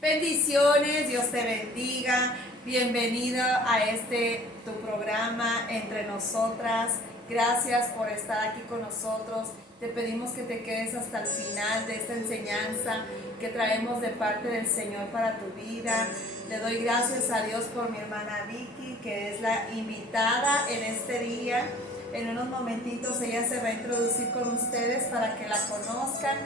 Bendiciones, Dios te bendiga. Bienvenido a tu programa Entre Nosotras. Gracias por estar aquí con nosotros. Te pedimos que te quedes hasta el final de esta enseñanza que traemos de parte del Señor para tu vida. Le doy gracias a Dios por mi hermana Vicky, que es la invitada en este día. En unos momentitos ella se va a introducir con ustedes para que la conozcan.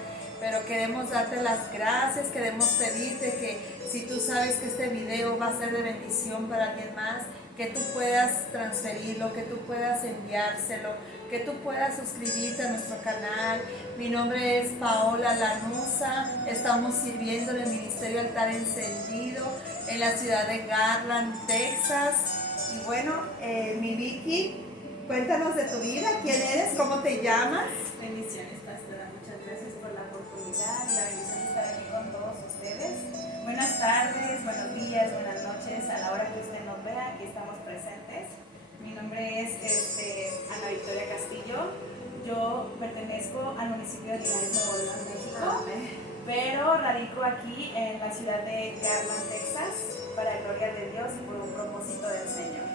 Pero queremos darte las gracias, queremos pedirte que si tú sabes que este video va a ser de bendición para alguien más, que tú puedas transferirlo, que tú puedas enviárselo, que tú puedas suscribirte a nuestro canal. Mi nombre es Paola Lanusa, estamos sirviendo en el Ministerio Altar Encendido en la ciudad de Garland, Texas. Y bueno, mi Vicky, cuéntanos de tu vida, quién eres, cómo te llamas. Bendiciones, pastora. Muchas gracias por la oportunidad y la bendición de estar aquí con todos ustedes. Buenas tardes, buenos días, buenas noches. A la hora que usted nos vea, aquí estamos presentes. Mi nombre es Ana Victoria Castillo. Yo pertenezco al municipio de Linares, Nuevo León, México, pero radico aquí en la ciudad de Garland, Texas, para la gloria de Dios y por un propósito del Señor.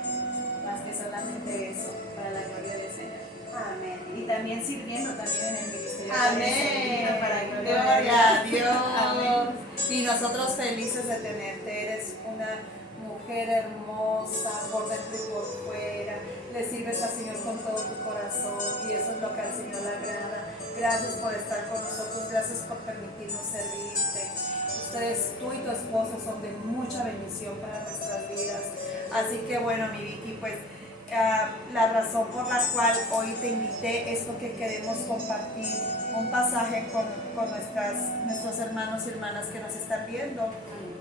Más que solamente eso, para la gloria del Señor. Amén. Y también sirviendo también en el ministerio. Amén. Para Gloria a Dios. Amén. Y nosotros felices de tenerte. Eres una mujer hermosa por dentro y por fuera. Le sirves al Señor con todo tu corazón y eso es lo que al Señor le agrada. Gracias por estar con nosotros. Gracias por permitirnos servirte. Ustedes, tú y tu esposo, son de mucha bendición para nuestras vidas. Así que bueno, mi Vicky, pues la razón por la cual hoy te invité es porque queremos compartir un pasaje con nuestros hermanos y hermanas que nos están viendo,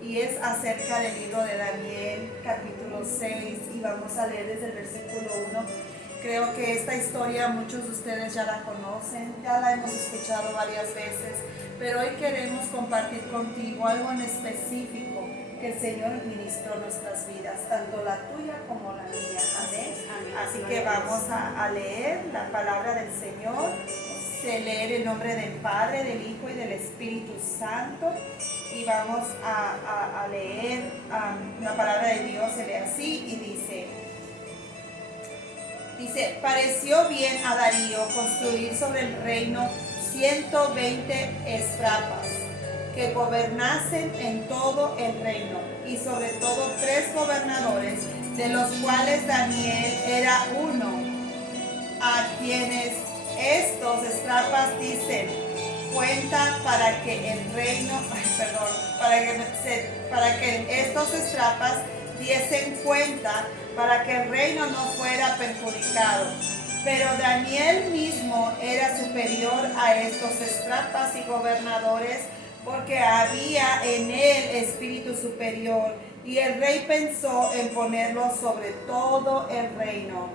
y es acerca del libro de Daniel, capítulo 6, y vamos a leer desde el versículo 1. Creo que esta historia muchos de ustedes ya la conocen, ya la hemos escuchado varias veces, pero hoy queremos compartir contigo algo en específico que el Señor ministró en nuestras vidas, tanto la tuya como la mía. Amén. Así que vamos a leer la palabra del Señor. Se lee en nombre del Padre, del Hijo y del Espíritu Santo. Y vamos a leer la palabra de Dios. Se lee así y dice, pareció bien a Darío construir sobre el reino 120 estrapas que gobernasen en todo el reino, y sobre todo 3 gobernadores, de los cuales Daniel era uno, a quienes estos estrapas dicen, cuenta para que el reino, para que estos estrapas diesen cuenta para que el reino no fuera perjudicado. Pero Daniel mismo era superior a estos estrapas y gobernadores, porque había en él espíritu superior, y el rey pensó en ponerlo sobre todo el reino.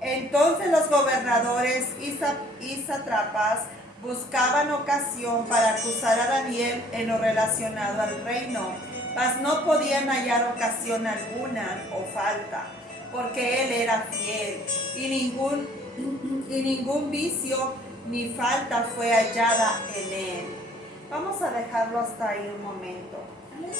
Entonces los gobernadores y sátrapas buscaban ocasión para acusar a Daniel en lo relacionado al reino, mas no podían hallar ocasión alguna o falta, porque él era fiel, y ningún vicio ni falta fue hallada en él. Vamos a dejarlo hasta ahí un momento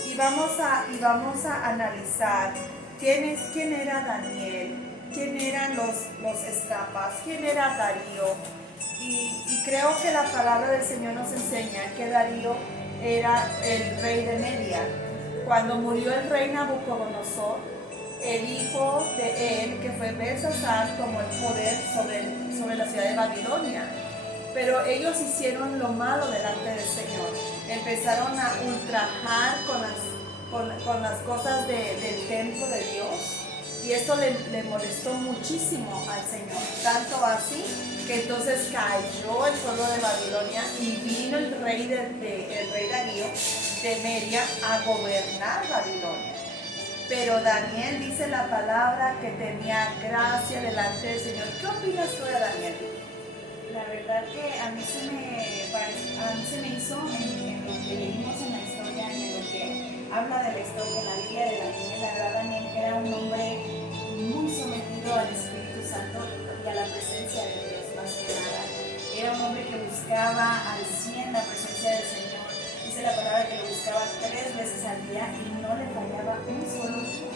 y vamos a analizar quién era Daniel, quién eran los estrapas, quién era Darío. Y creo que la palabra del Señor nos enseña que Darío era el rey de Media. Cuando murió el rey Nabucodonosor, el hijo de él, que fue Belsasar, tomó el poder sobre la ciudad de Babilonia. Pero ellos hicieron lo malo delante del Señor. Empezaron a ultrajar con las cosas del templo de Dios. Y esto le molestó muchísimo al Señor. Tanto así que entonces cayó el pueblo de Babilonia y vino el rey Darío de Media a gobernar Babilonia. Pero Daniel, dice la palabra, que tenía gracia delante del Señor. ¿Qué opinas tú de Daniel? La verdad que a mí se me hizo en lo que leímos en la historia y en lo que habla de la historia en la Biblia de Daniel. La verdad, Daniel era un hombre muy sometido al Espíritu Santo y a la presencia de Dios, más que nada. Era un hombre que buscaba al 100 la presencia del Señor. Dice la palabra que lo buscaba buscaba 3 veces al día y no le fallaba un solo día.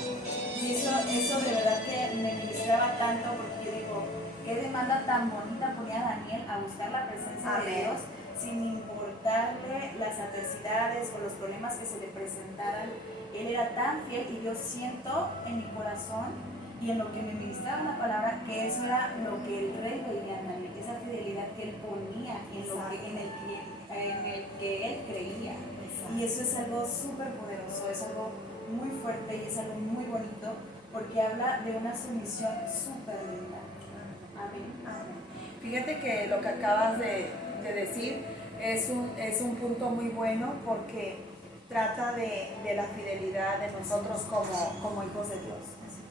Y eso de verdad que me ministraba tanto, porque yo digo, qué demanda tan bonita ponía Daniel a buscar la presencia de Dios, sin importarle las adversidades o los problemas que se le presentaran. Él era tan fiel, y yo siento en mi corazón y en lo que me ministraba la palabra, que eso era lo que el rey veía en Daniel, esa fidelidad que él ponía en el que él creía. Y eso es algo súper poderoso, es algo muy fuerte y es algo muy bonito, porque habla de una sumisión súper linda. Amén. Amén. Fíjate que lo que acabas de decir es un punto muy bueno, porque trata de la fidelidad de nosotros como hijos de Dios,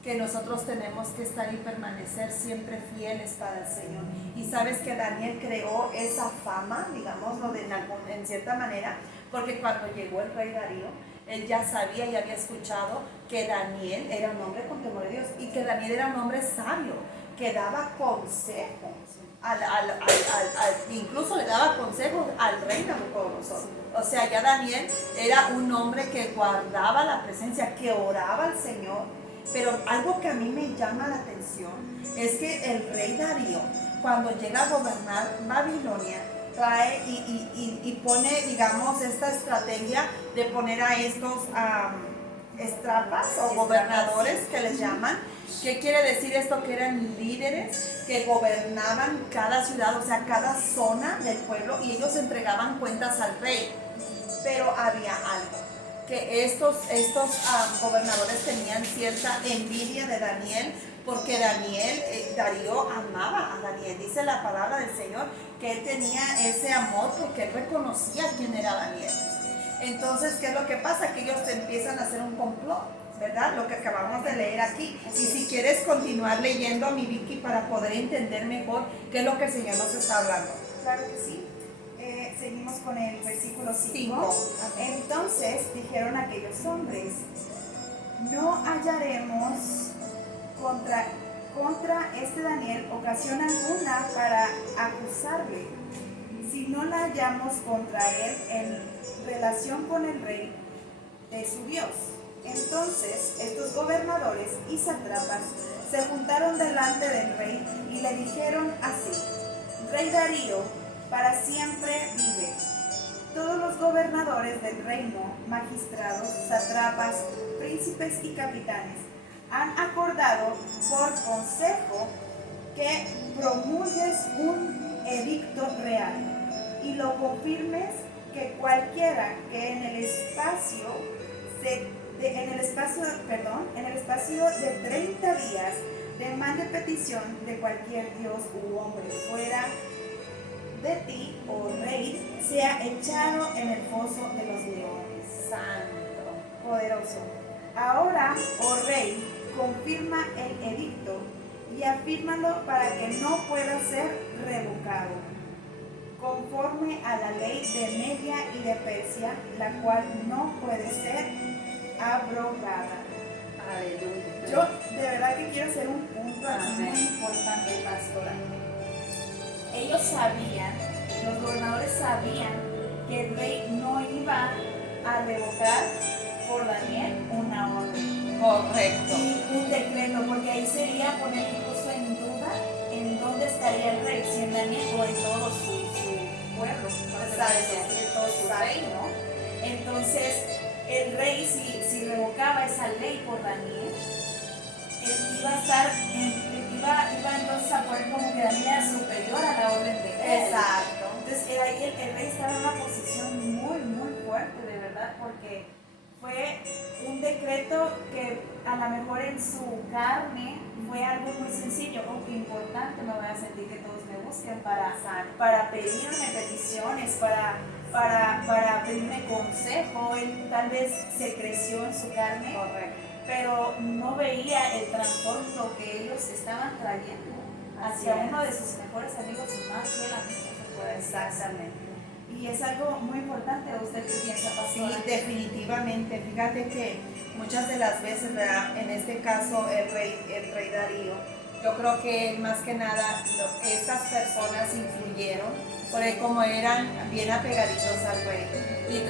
que nosotros tenemos que estar y permanecer siempre fieles para el Señor. Y sabes que Daniel creó esa fama, digámoslo en cierta manera, porque cuando llegó el rey Darío, él ya sabía y había escuchado que Daniel era un hombre con temor de Dios, y que Daniel era un hombre sabio, que daba consejos, incluso le daba consejos al rey Nabucodonosor. O sea, ya Daniel era un hombre que guardaba la presencia, que oraba al Señor. Pero algo que a mí me llama la atención es que el rey Darío, cuando llega a gobernar Babilonia, trae y pone, digamos, esta estrategia de poner a estos estrapas o gobernadores, que les llaman. ¿Qué quiere decir esto? Que eran líderes que gobernaban cada ciudad, o sea, cada zona del pueblo, y ellos entregaban cuentas al rey. Pero había algo, que estos gobernadores tenían cierta envidia de Daniel, porque Darío amaba a Daniel. Dice la palabra del Señor que él tenía ese amor porque él reconocía quién era Daniel. Entonces, ¿qué es lo que pasa? Que ellos empiezan a hacer un complot, ¿verdad? Lo que acabamos de leer aquí. Y si quieres continuar leyendo, mi Vicky, para poder entender mejor qué es lo que el Señor nos está hablando. Claro que sí. Seguimos con el versículo 5. Entonces dijeron aquellos hombres: no hallaremos contra este Daniel ocasión alguna para acusarle, si no la hallamos contra él en relación con el rey de su Dios. Entonces estos gobernadores y sátrapas se juntaron delante del rey y le dijeron así: Rey Darío, para siempre vive. Todos los gobernadores del reino, magistrados, sátrapas, príncipes y capitanes, han acordado por consejo que promulgues un edicto real y lo confirmes, que cualquiera que en el espacio de 30 días demande petición de cualquier dios u hombre fuera de ti, oh rey, sea echado en el foso de los leones. Santo, poderoso. Ahora, oh rey, confirma el edicto y afírmalo para que no pueda ser revocado, conforme a la ley de Media y de Persia, la cual no puede ser abrogada. aleluya. Yo de verdad que quiero hacer un punto aquí muy importante, pastora. Ellos sabían, los gobernadores sabían, que el rey no iba a revocar por Daniel una orden. Correcto. Y un decreto, porque ahí sería poner incluso en duda en dónde estaría el rey, si en Daniel o en todo su pueblo, en todo su reino. Entonces, el rey, si revocaba esa ley por Daniel, él iba a estar iba entonces a poner como que Daniel era superior a la orden de él. Exacto. Entonces ahí el rey estaba en una posición muy, muy fuerte, de verdad, porque fue un decreto que a lo mejor en su carne fue algo muy sencillo: oh, qué importante, me voy a sentir que todos me busquen para pedirme peticiones, para pedirme consejo. Él tal vez se creció en su carne. Correcto. Pero no veía el trasfondo que ellos estaban trayendo hacia uno de sus mejores amigos y más fiel amigo, se puede decir. Exactamente. Y es algo muy importante. ¿Usted qué piensa, pastora? Sí, definitivamente. Fíjate que muchas de las veces, ¿verdad? En este caso el rey Darío, yo creo que más que nada estas personas influyeron, porque como eran bien apegaditos al rey, y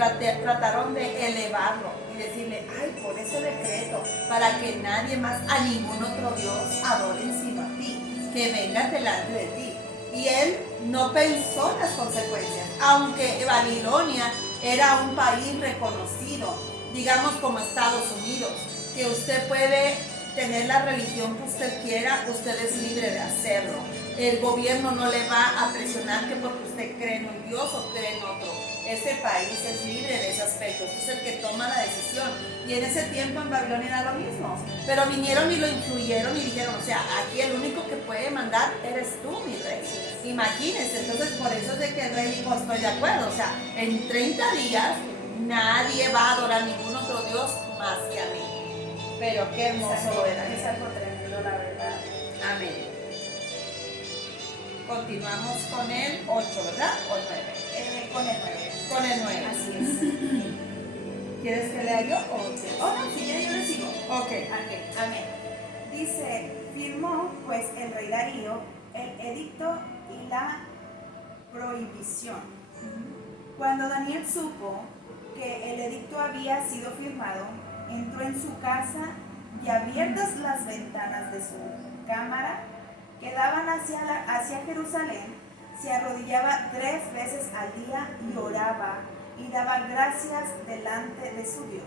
trataron de elevarlo y decirle, ay, por ese decreto, para que nadie más, a ningún otro Dios adore sino a ti, que venga delante de ti. Y él no pensó en las consecuencias, aunque Babilonia era un país reconocido, digamos como Estados Unidos, que usted puede tener la religión que usted quiera, usted es libre de hacerlo. El gobierno no le va a presionar que porque usted cree en un Dios o cree en otro. Este país es libre de ese aspecto, este es el que toma la decisión. Y en ese tiempo en Babilonia era lo mismo. Pero vinieron y lo influyeron y dijeron, o sea, aquí el único que puede mandar eres tú, mi rey. Imagínense, entonces por eso es de que el rey dijo, estoy de acuerdo. O sea, en 30 días nadie va a adorar ningún otro Dios más que a mí. Pero qué hermoso era. Es algo tremendo, la verdad. Amén. Continuamos con el 8, ¿verdad? ¿O el 9? Con el 9. Con el 9. Así es. ¿Quieres que lea yo o qué? Oh, no, sí, yo le sigo. Ok. Amén. Dice, firmó pues el rey Darío el edicto y la prohibición. Cuando Daniel supo que el edicto había sido firmado, entró en su casa y abiertas las ventanas de su cámara que daban hacia Jerusalén, se arrodillaba 3 veces al día y oraba y daba gracias delante de su Dios,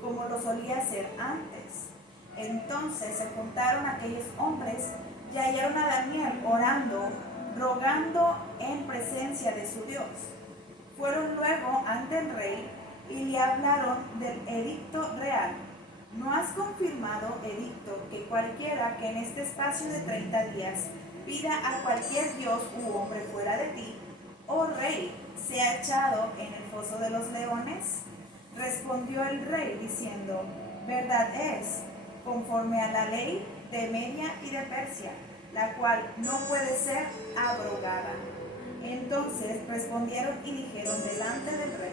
como lo solía hacer antes. Entonces se juntaron aquellos hombres y hallaron a Daniel orando, rogando en presencia de su Dios. Fueron luego ante el rey y le hablaron del edicto real. ¿No has confirmado, edicto, que cualquiera que en este espacio de 30 días pida a cualquier dios u hombre fuera de ti, oh rey, sea echado en el foso de los leones? Respondió el rey diciendo, verdad es, conforme a la ley de Media y de Persia, la cual no puede ser abrogada. Entonces respondieron y dijeron delante del rey,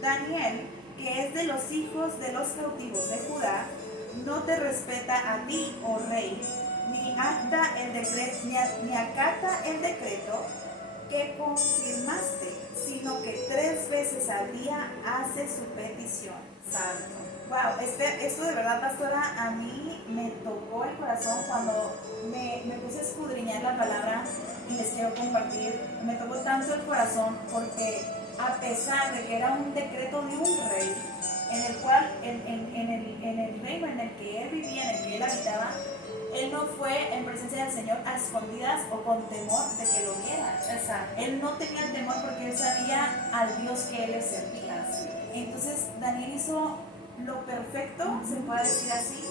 Daniel, que es de los hijos de los cautivos de Judá, no te respeta a ti, oh rey, ni acata el decreto que confirmaste, sino que 3 veces al día hace su petición. Santo. Wow, esto de verdad, pastora, a mí me tocó el corazón cuando me puse a escudriñar la palabra y les quiero compartir. Me tocó tanto el corazón porque a pesar de que era un decreto de un rey, en el cual, en el reino en el que él vivía, en el que él habitaba, él no fue en presencia del Señor a escondidas o con temor de que lo vieran. Exacto. Él no tenía temor porque él sabía al Dios que él le servía. Entonces Daniel hizo lo perfecto, se puede decir así,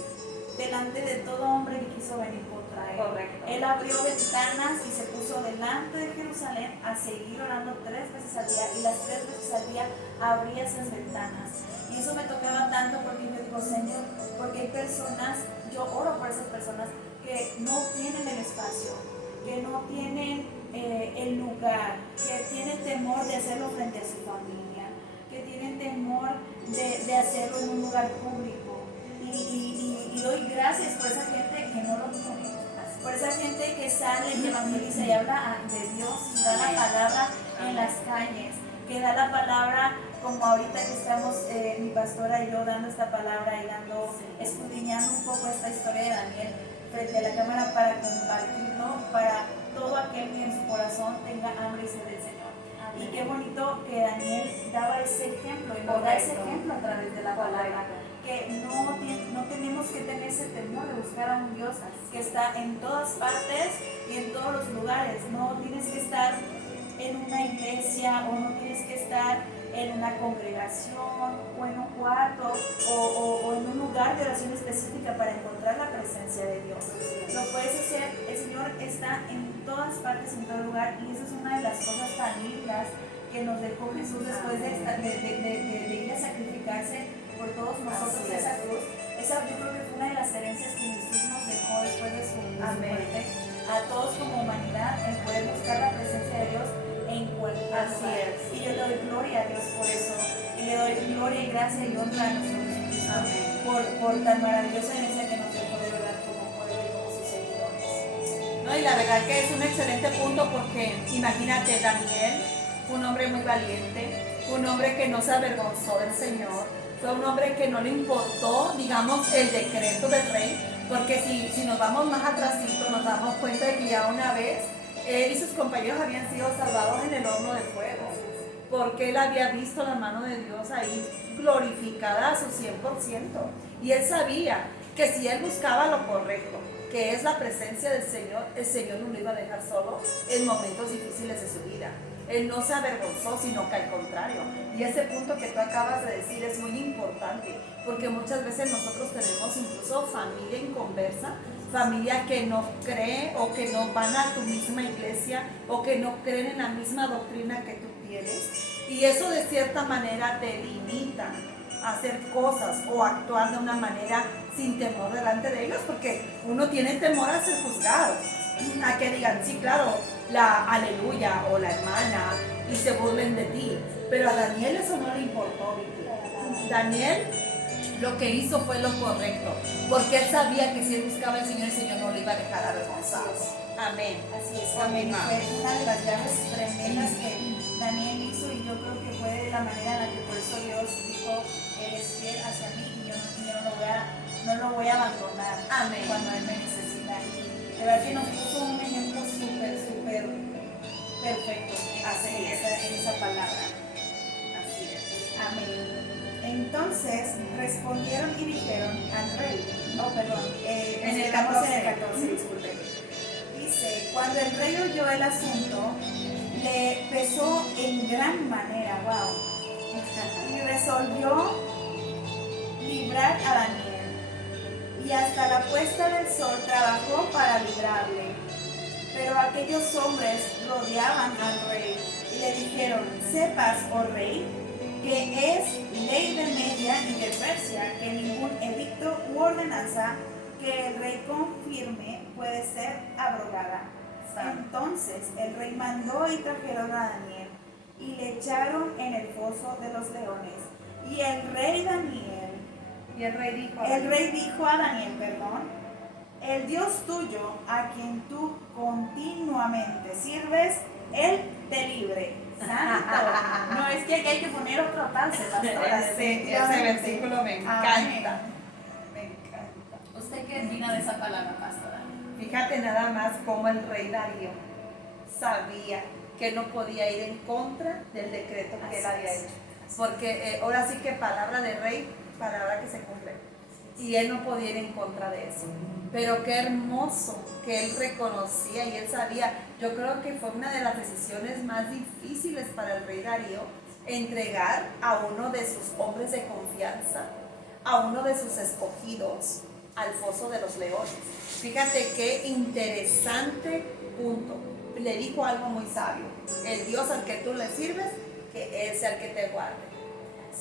delante de todo hombre que quiso venir contra él. Correcto. Él abrió ventanas y se puso delante de Jerusalén a seguir orando 3 veces al día, y las 3 veces al día abría esas ventanas. Y eso me tocaba tanto porque yo digo, Señor, porque hay personas, yo oro por esas personas que no tienen el espacio, que no tienen el lugar, que tienen temor de hacerlo frente a su familia, que tienen temor de hacerlo en un lugar público. Y doy gracias por esa gente que no lo tiene, por esa gente que sale y evangeliza y habla de Dios, da la palabra en las calles, que da la palabra como ahorita que estamos mi pastora y yo dando esta palabra y escudriñando un poco esta historia de Daniel frente a la cámara para compartirlo para todo aquel que en su corazón tenga hambre y sed del Señor. Amén. Y qué bonito que Daniel daba ese ejemplo y nos da ese ejemplo a través de la palabra, que no tenemos que tener ese temor de buscar a un Dios que está en todas partes y en todos los lugares. No tienes que estar en una iglesia o no tienes que estar en una congregación o en un cuarto o en un lugar de oración específica para encontrar la presencia de Dios. Lo puedes hacer, el Señor está en todas partes, en todo lugar, y esa es una de las cosas tan lindas que nos dejó Jesús después de ir a sacrificarse por todos nosotros en esa cruz. Esa yo creo que fue una de las herencias que Jesús nos dejó después de su muerte a todos como humanidad, en poder buscar la presencia de Dios en cualquier lugar. Y yo le doy gloria a Dios por eso, y le doy gloria y gracia y honra a nuestro Jesucristo por tan maravillosa herencia que nos dejó de verdad como pueblo y como sus seguidores. No, y la verdad que es un excelente punto porque imagínate, Daniel, un hombre muy valiente, un hombre que no se avergonzó del Señor, fue un hombre que no le importó, digamos, el decreto del rey, porque si nos vamos más atrásito nos damos cuenta de que ya una vez él y sus compañeros habían sido salvados en el horno de fuego, porque él había visto la mano de Dios ahí glorificada a su 100%, y él sabía que si él buscaba lo correcto, que es la presencia del Señor, el Señor no lo iba a dejar solo en momentos difíciles de su vida. Él no se avergonzó, sino que al contrario. Y ese punto que tú acabas de decir es muy importante, porque muchas veces nosotros tenemos incluso familia inconversa, familia que no cree o que no van a tu misma iglesia o que no creen en la misma doctrina que tú tienes. Y eso de cierta manera te limita a hacer cosas o actuar de una manera sin temor delante de ellos, porque uno tiene temor a ser juzgado, a que digan, sí, claro, la aleluya o la hermana, y se burlen de ti. Pero a Daniel eso no le importó, Vicky. Daniel lo que hizo fue lo correcto, porque él sabía que si él buscaba al Señor, el Señor no le iba a dejar avergonzado. Amén. Así es, Amén. fue una de las llaves tremendas que Daniel hizo, y yo creo que fue de la manera en la que por eso Dios dijo, Él es fiel hacia mí y yo no lo voy a abandonar. Amén. Cuando Él me necesita. De verdad que nos puso un ejemplo súper perfecto en esa palabra. Así es. Amén. Entonces respondieron y dijeron al rey, En el estamos 14. en el 14, disculpe. Dice, cuando el rey oyó el asunto, le pesó en gran manera, wow, y resolvió librar a Daniel. Y hasta la puesta del sol trabajó para librarle. Pero aquellos hombres rodeaban al rey y le dijeron, sepas, oh rey, que es ley de Media y de Persia que ningún edicto u ordenanza que el rey confirme puede ser abrogada. Entonces el rey mandó y trajeron a Daniel y le echaron en el foso de los leones. Y el rey dijo a Daniel, el Dios tuyo, a quien tú continuamente sirves, Él te libre. Santo. No, es que aquí hay que poner otro alcance, pastora. Ese versículo me encanta. Amén. Me encanta. ¿Usted qué opina de esa palabra, pastora? Fíjate nada más cómo el rey Darío sabía que no podía ir en contra del decreto que él había hecho. Porque ahora sí que palabra de rey, palabra que se cumple. Y él no podía ir en contra de eso. Pero qué hermoso que él reconocía y él sabía. Yo creo que fue una de las decisiones más difíciles para el rey Darío, entregar a uno de sus hombres de confianza, a uno de sus escogidos, al foso de los leones. Fíjate qué interesante punto. Le dijo algo muy sabio: el Dios al que tú le sirves, que Él sea el que te guarde.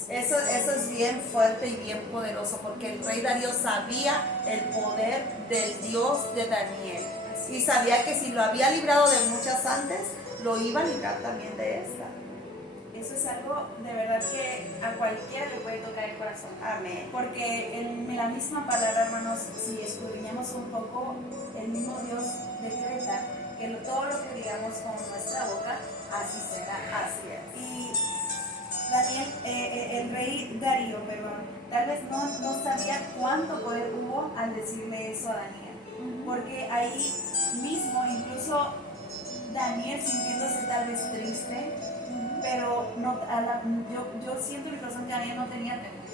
Eso es bien fuerte y bien poderoso, porque el rey Darío sabía el poder del Dios de Daniel y sabía que si lo había librado de muchas antes, lo iba a librar también de esta. Eso es algo de verdad que a cualquiera le puede tocar el corazón. Amén. Porque en la misma palabra, hermanos, si escudriñamos un poco, el mismo Dios decreta que todo lo que digamos con nuestra boca, así será. Así es. Y Daniel, el rey Darío, tal vez no sabía cuánto poder hubo al decirle eso a Daniel. Porque ahí mismo, incluso Daniel sintiéndose tal vez triste, pero no, yo siento en mi corazón que Daniel no tenía temor.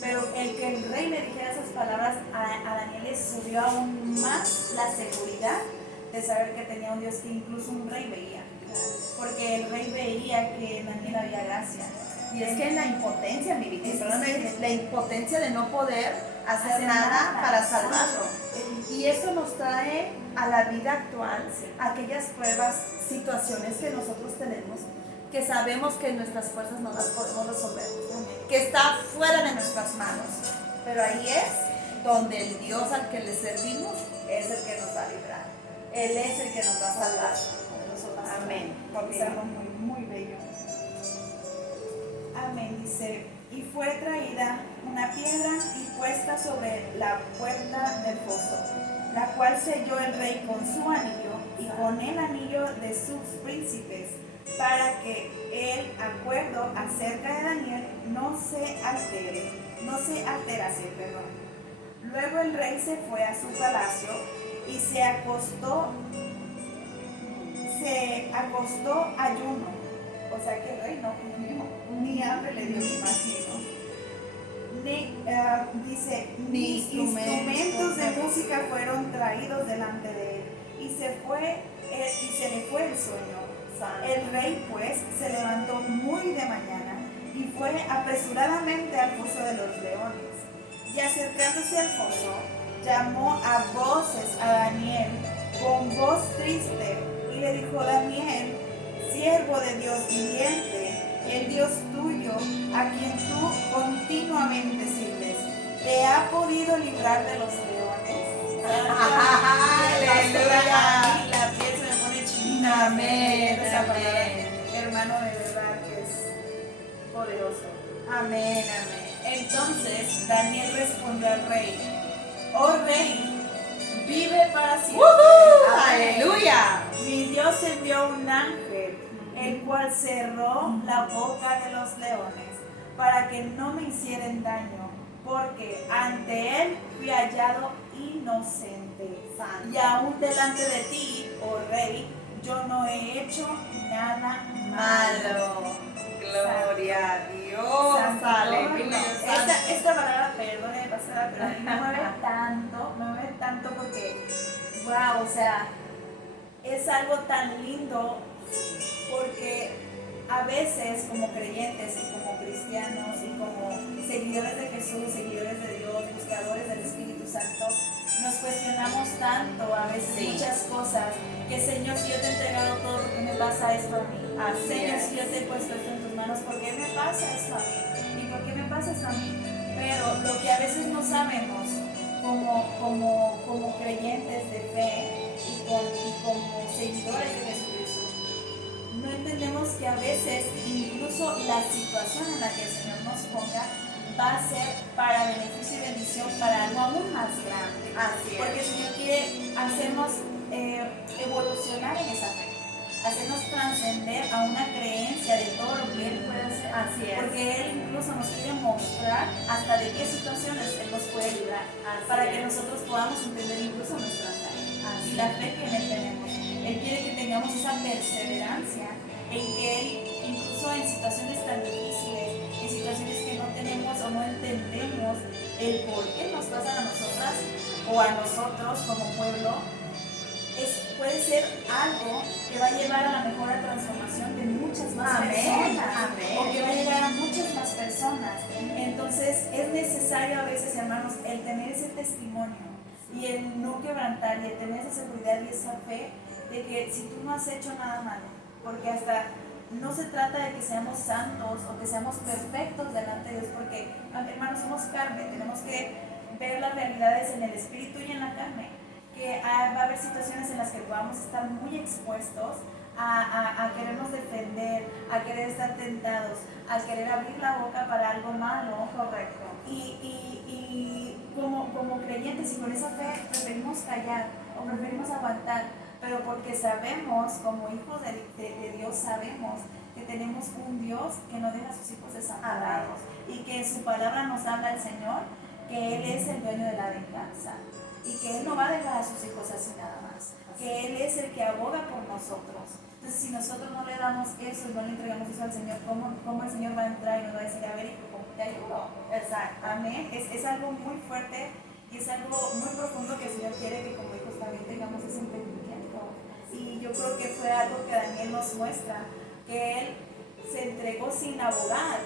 Pero el que el rey le dijera esas palabras a Daniel le subió aún más la seguridad de saber que tenía un Dios que incluso un rey veía. Porque el rey veía que en Daniel había gracia. Y es que en la impotencia, mi vida, la impotencia de no poder hacer nada para salvarlo. Y eso nos trae a la vida actual aquellas pruebas, situaciones que nosotros tenemos, que sabemos que nuestras fuerzas no las podemos resolver, que está fuera de nuestras manos. Pero ahí es donde el Dios al que le servimos es el que nos va a librar. Él es el que nos va a salvar. Amén. Porque es algo muy bello. Amén, dice, y fue traída una piedra y puesta sobre la puerta del foso, la cual selló el rey con su anillo y con el anillo de sus príncipes, para que el acuerdo acerca de Daniel no se alterase, perdón. Luego el rey se fue a su palacio y se acostó ayuno. O sea que el rey no comió, ni hambre le dio, me imagino. Dice, ni instrumentos de música fueron traídos delante de él, y se le fue el sueño. El rey pues se levantó muy de mañana y fue apresuradamente al foso de los leones, y acercándose al foso llamó a voces a Daniel con voz triste y le dijo: Daniel, siervo de Dios viviente, el Dios tuyo, a quien tú continuamente sirves, ¿te ha podido librar de los leones? ¡Aleluya! La piel se me pone chinita. Amén, Esa palabra, amén. hermano, de verdad que es poderoso. Amén, amén. Entonces Daniel respondió al rey: oh rey, vive para siempre. Amén. ¡Aleluya! Mi Dios envió un ángel, el cual cerró la boca de los leones, para que no me hicieran daño, porque ante él fui hallado inocente. Y aún delante de ti, oh rey, yo no he hecho nada malo. Gloria a Dios. Santo, Aleluya. esta palabra, perdone, pastora, pero a mí me mueve tanto porque, wow, o sea, es algo tan lindo, porque a veces como creyentes y como cristianos y como seguidores de Jesús, seguidores de Dios, buscadores del Espíritu Santo, nos cuestionamos tanto a veces muchas cosas, que Señor, si yo te he entregado todo, ¿por qué me pasa esto a mí? Señor, si yo te he puesto esto en tus manos, ¿por qué me pasa esto a mí? ¿Y por qué me pasa esto a mí? Pero lo que a veces no sabemos como creyentes de fe y como seguidores de Jesucristo, no entendemos que a veces incluso la situación en la que el Señor nos ponga va a ser para beneficio y bendición para algo aún más grande. Así es. Porque el Señor quiere hacernos evolucionar en esa fe, hacernos trascender a una creencia de todo lo que Él puede hacer. Así es. Porque Él incluso nos quiere mostrar hasta de qué situaciones Él nos puede librar, para que nosotros podamos entender incluso nuestra fe y la fe que en Él tenemos. Él quiere que tengamos esa perseverancia en que Él, incluso en situaciones tan difíciles, en situaciones que no tenemos o no entendemos el por qué nos pasan a nosotras o a nosotros como pueblo, puede ser algo que va a llevar a la mejor transformación de muchas más personas. Amén. O que va a llegar a muchas más personas. Entonces es necesario a veces, hermanos, el tener ese testimonio y el no quebrantar y el tener esa seguridad y esa fe de que si tú no has hecho nada malo, porque hasta no se trata de que seamos santos o que seamos perfectos delante de Dios, porque, hermanos, somos carne, tenemos que ver las realidades en el espíritu y en la carne, que va a haber situaciones en las que vamos a estar muy expuestos a querernos defender, a querer estar tentados, a querer abrir la boca para algo malo. Correcto. Y como creyentes y con esa fe preferimos callar o preferimos aguantar, pero porque sabemos, como hijos de Dios, sabemos que tenemos un Dios que no deja a sus hijos desamparados y que en su palabra nos habla el Señor, que Él es el dueño de la venganza y que Él no va a dejar a sus hijos así nada más, que Él es el que aboga por nosotros. Entonces, si nosotros no le damos eso y no le entregamos eso al Señor, ¿cómo el Señor va a entrar y nos va a decir: a ver, hijo, ¿cómo te ayudo? Exacto. Amén. Es algo muy fuerte y es algo muy profundo que el Señor quiere que como hijos también tengamos ese entendimiento. Y yo creo que fue algo que Daniel nos muestra, que él se entregó sin abogar,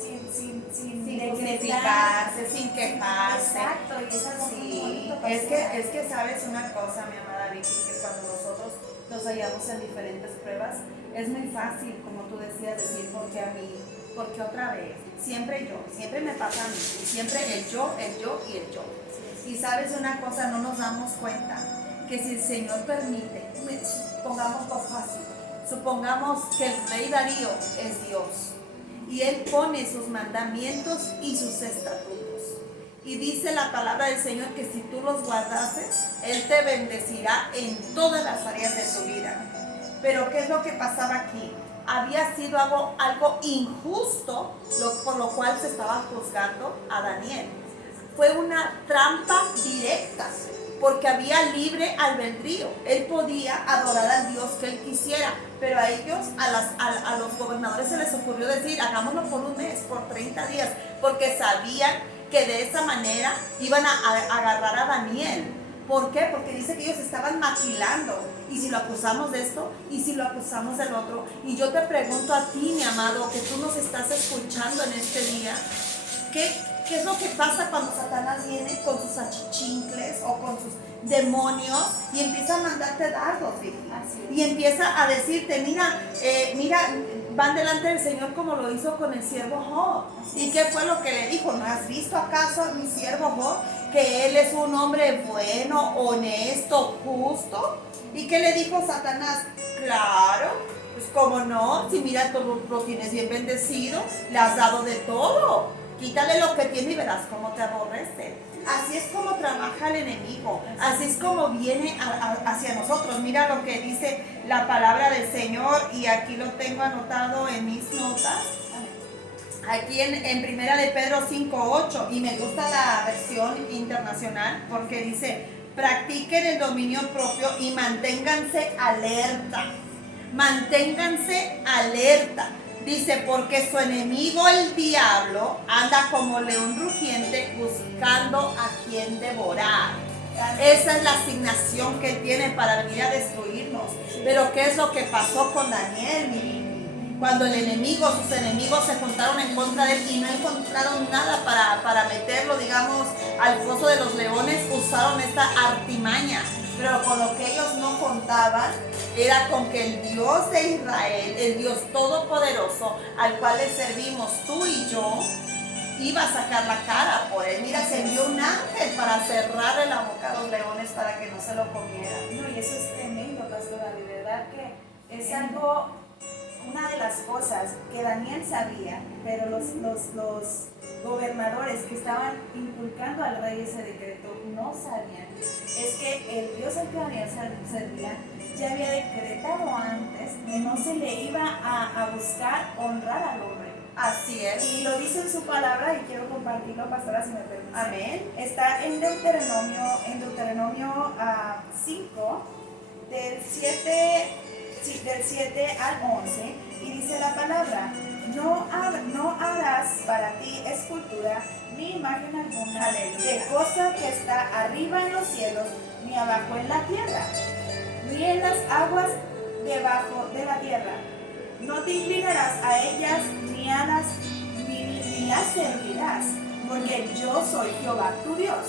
sin justificarse, sin quejarse. Exacto, y es algo muy bonito. Es que sabes una cosa, mi amada Vicky, que cuando nosotros nos hallamos en diferentes pruebas, es muy fácil, como tú decías, decir: porque a mí, porque otra vez, siempre me pasa a mí, y siempre el yo y el yo. Y sabes una cosa, no nos damos cuenta que si el Señor permite, supongamos por fácil, supongamos que el rey Darío es Dios y Él pone sus mandamientos y sus estatutos. Y dice la palabra del Señor que si tú los guardases, Él te bendecirá en todas las áreas de tu vida. Pero ¿qué es lo que pasaba aquí? había sido algo injusto, por lo cual se estaba juzgando a Daniel. Fue una trampa directa, porque había libre albedrío. Él podía adorar al Dios que él quisiera, pero a ellos, a los gobernadores se les ocurrió decir, hagámoslo por un mes, por 30 días, porque sabían que de esa manera iban a agarrar a Daniel. ¿Por qué? Porque dice que ellos estaban maquilando. Y si lo acusamos de esto, y si lo acusamos del otro. Y yo te pregunto a ti, mi amado, que tú nos estás escuchando en este día, ¿qué es lo que pasa cuando Satanás viene con sus achichincles o con sus demonios y empieza a mandarte dardos, y empieza a decirte, mira, van delante del Señor como lo hizo con el siervo Job? ¿Y qué fue lo que le dijo? ¿No has visto acaso a mi siervo Job? Que él es un hombre bueno, honesto, justo. ¿Y qué le dijo Satanás? Claro, pues cómo no, si mira, tú lo tienes bien bendecido, le has dado de todo. Quítale lo que tiene y verás cómo te aborrece. Así es como trabaja el enemigo. Así es como viene hacia nosotros. Mira lo que dice la palabra del Señor, y aquí lo tengo anotado en mis notas. Aquí en Primera de Pedro 5:8, y me gusta la versión internacional porque dice, practiquen el dominio propio y manténganse alerta. Manténganse alerta. Dice, porque su enemigo el diablo anda como león rugiente buscando a quien devorar. Esa es la asignación que él tiene para venir a destruirnos. Pero ¿qué es lo que pasó con Daniel? Cuando sus enemigos se juntaron en contra de él y no encontraron nada para meterlo, digamos, al foso de los leones, usaron esta artimaña. Pero con lo que ellos no contaban era con que el Dios de Israel, el Dios todopoderoso, al cual le servimos tú y yo, iba a sacar la cara por él. Mira, se envió un ángel para cerrarle la boca a los leones para que no se lo comieran. No, y eso es tremendo, pastora, de verdad que es algo, una de las cosas que Daniel sabía, pero los gobernadores que estaban inculcando al rey ese decreto no sabían, es que el Dios al que Daniel servía ya había decretado antes que no se le iba a buscar honrar al hombre. Así es. Y lo dice en su palabra, y quiero compartirlo, pastora, si me permite. Amén. Está en Deuteronomio 5, del 7 al 11, y dice la palabra, no harás para ti escultura ni imagen alguna de cosa que está arriba en los cielos, ni abajo en la tierra, ni en las aguas debajo de la tierra. No te inclinarás a ellas ni las servirás, porque yo soy Jehová tu Dios,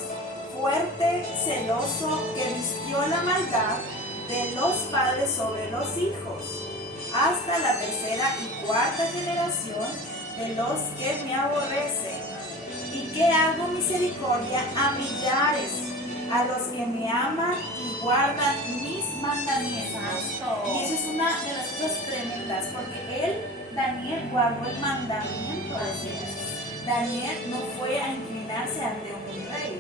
fuerte, celoso, que vistió la maldad de los padres sobre los hijos, hasta la tercera y cuarta generación de los que me aborrecen, y que hago misericordia a millares, a los que me aman y guardan mis mandamientos. Y eso es una de las cosas tremendas, porque Daniel guardó el mandamiento de Dios. Daniel no fue a inclinarse ante un rey,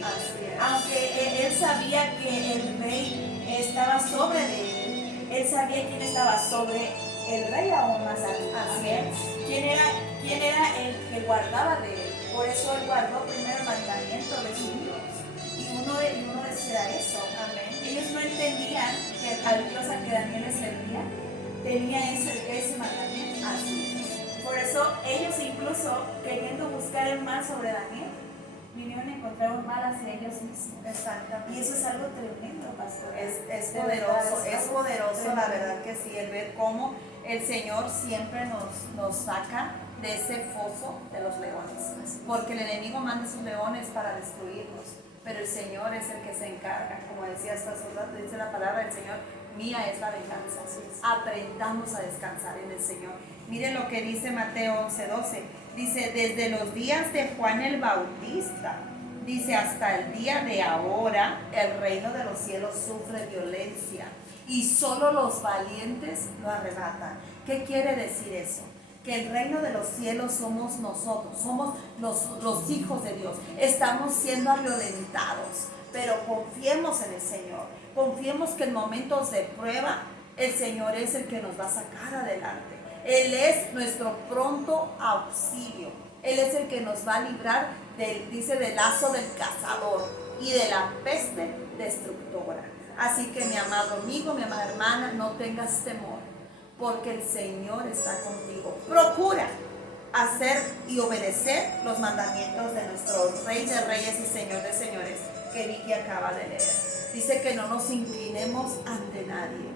aunque él sabía que el rey estaba sobre de él. Él sabía quién estaba sobre el rey aún más arriba. ¿Quién era el que guardaba de él? Por eso él guardó primero el mandamiento de su Dios. Y uno de ellos era eso. Amén. Ellos no entendían que al Dios al que Daniel le servía tenía ese mandamiento. Por eso ellos, incluso queriendo buscar el mal sobre Daniel, vinieron a encontrar un mal hacia ellos mismos. Exactamente. Y eso es algo tremendo, pastor. Es poderoso, la verdad que sí, el ver cómo el Señor siempre nos saca de ese foso de los leones. Porque el enemigo manda sus leones para destruirnos, pero el Señor es el que se encarga. Como decía hasta hace un rato, dice la palabra del Señor, mía es la venganza. Aprendamos a descansar en el Señor. Miren lo que dice Mateo 11:12. Dice, desde los días de Juan el Bautista, dice, hasta el día de ahora, el reino de los cielos sufre violencia y solo los valientes lo arrebatan. ¿Qué quiere decir eso? Que el reino de los cielos somos nosotros, somos los hijos de Dios. Estamos siendo violentados, pero confiemos en el Señor. Confiemos que en momentos de prueba, el Señor es el que nos va a sacar adelante. Él es nuestro pronto auxilio. Él es el que nos va a librar del lazo del cazador y de la peste destructora. Así que mi amado amigo, mi amada hermana, no tengas temor, porque el Señor está contigo. Procura hacer y obedecer los mandamientos de nuestro Rey de Reyes y Señor de Señores, que Vicky acaba de leer. Dice que no nos inclinemos ante nadie,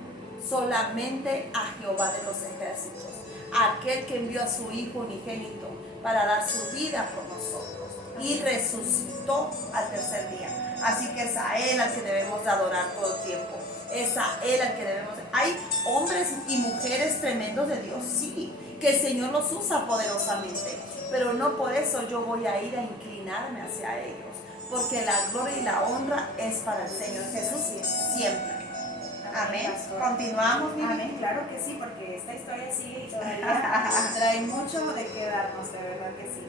solamente a Jehová de los ejércitos, aquel que envió a su Hijo unigénito para dar su vida por nosotros y resucitó al tercer día. Así que es a Él al que debemos de adorar todo el tiempo. Es a Él al que debemos de... Hay hombres y mujeres tremendos de Dios, sí, que el Señor los usa poderosamente, pero no por eso yo voy a ir a inclinarme hacia ellos, porque la gloria y la honra es para el Señor Jesús siempre. Amén. Continuamos, Vivi. Amén, claro que sí, porque esta historia sigue y todavía trae mucho de qué darnos, de verdad que sí.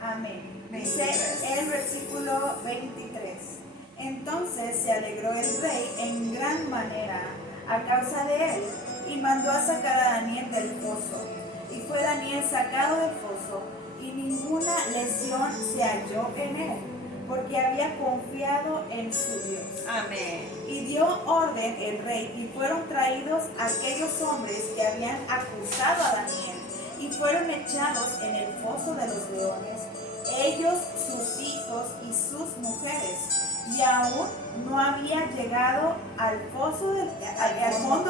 Amén. Dice el versículo 23. Entonces se alegró el rey en gran manera a causa de él y mandó a sacar a Daniel del foso. Y fue Daniel sacado del foso y ninguna lesión se halló en él, porque había confiado en su Dios. Amén. Y dio orden el rey, y fueron traídos aquellos hombres que habían acusado a Daniel, y fueron echados en el foso de los leones, ellos, sus hijos y sus mujeres. Y aún no había llegado al fondo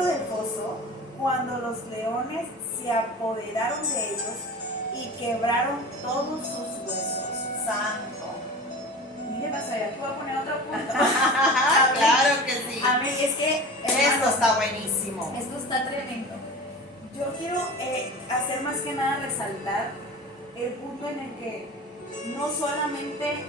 del foso, cuando los leones se apoderaron de ellos y quebraron todos sus huesos. Santo. Mire, pastor, aquí voy a poner otro punto. Claro que sí. Amén. Es que Esto está buenísimo. esto está tremendo. Yo quiero hacer más que nada resaltar el punto en el que no solamente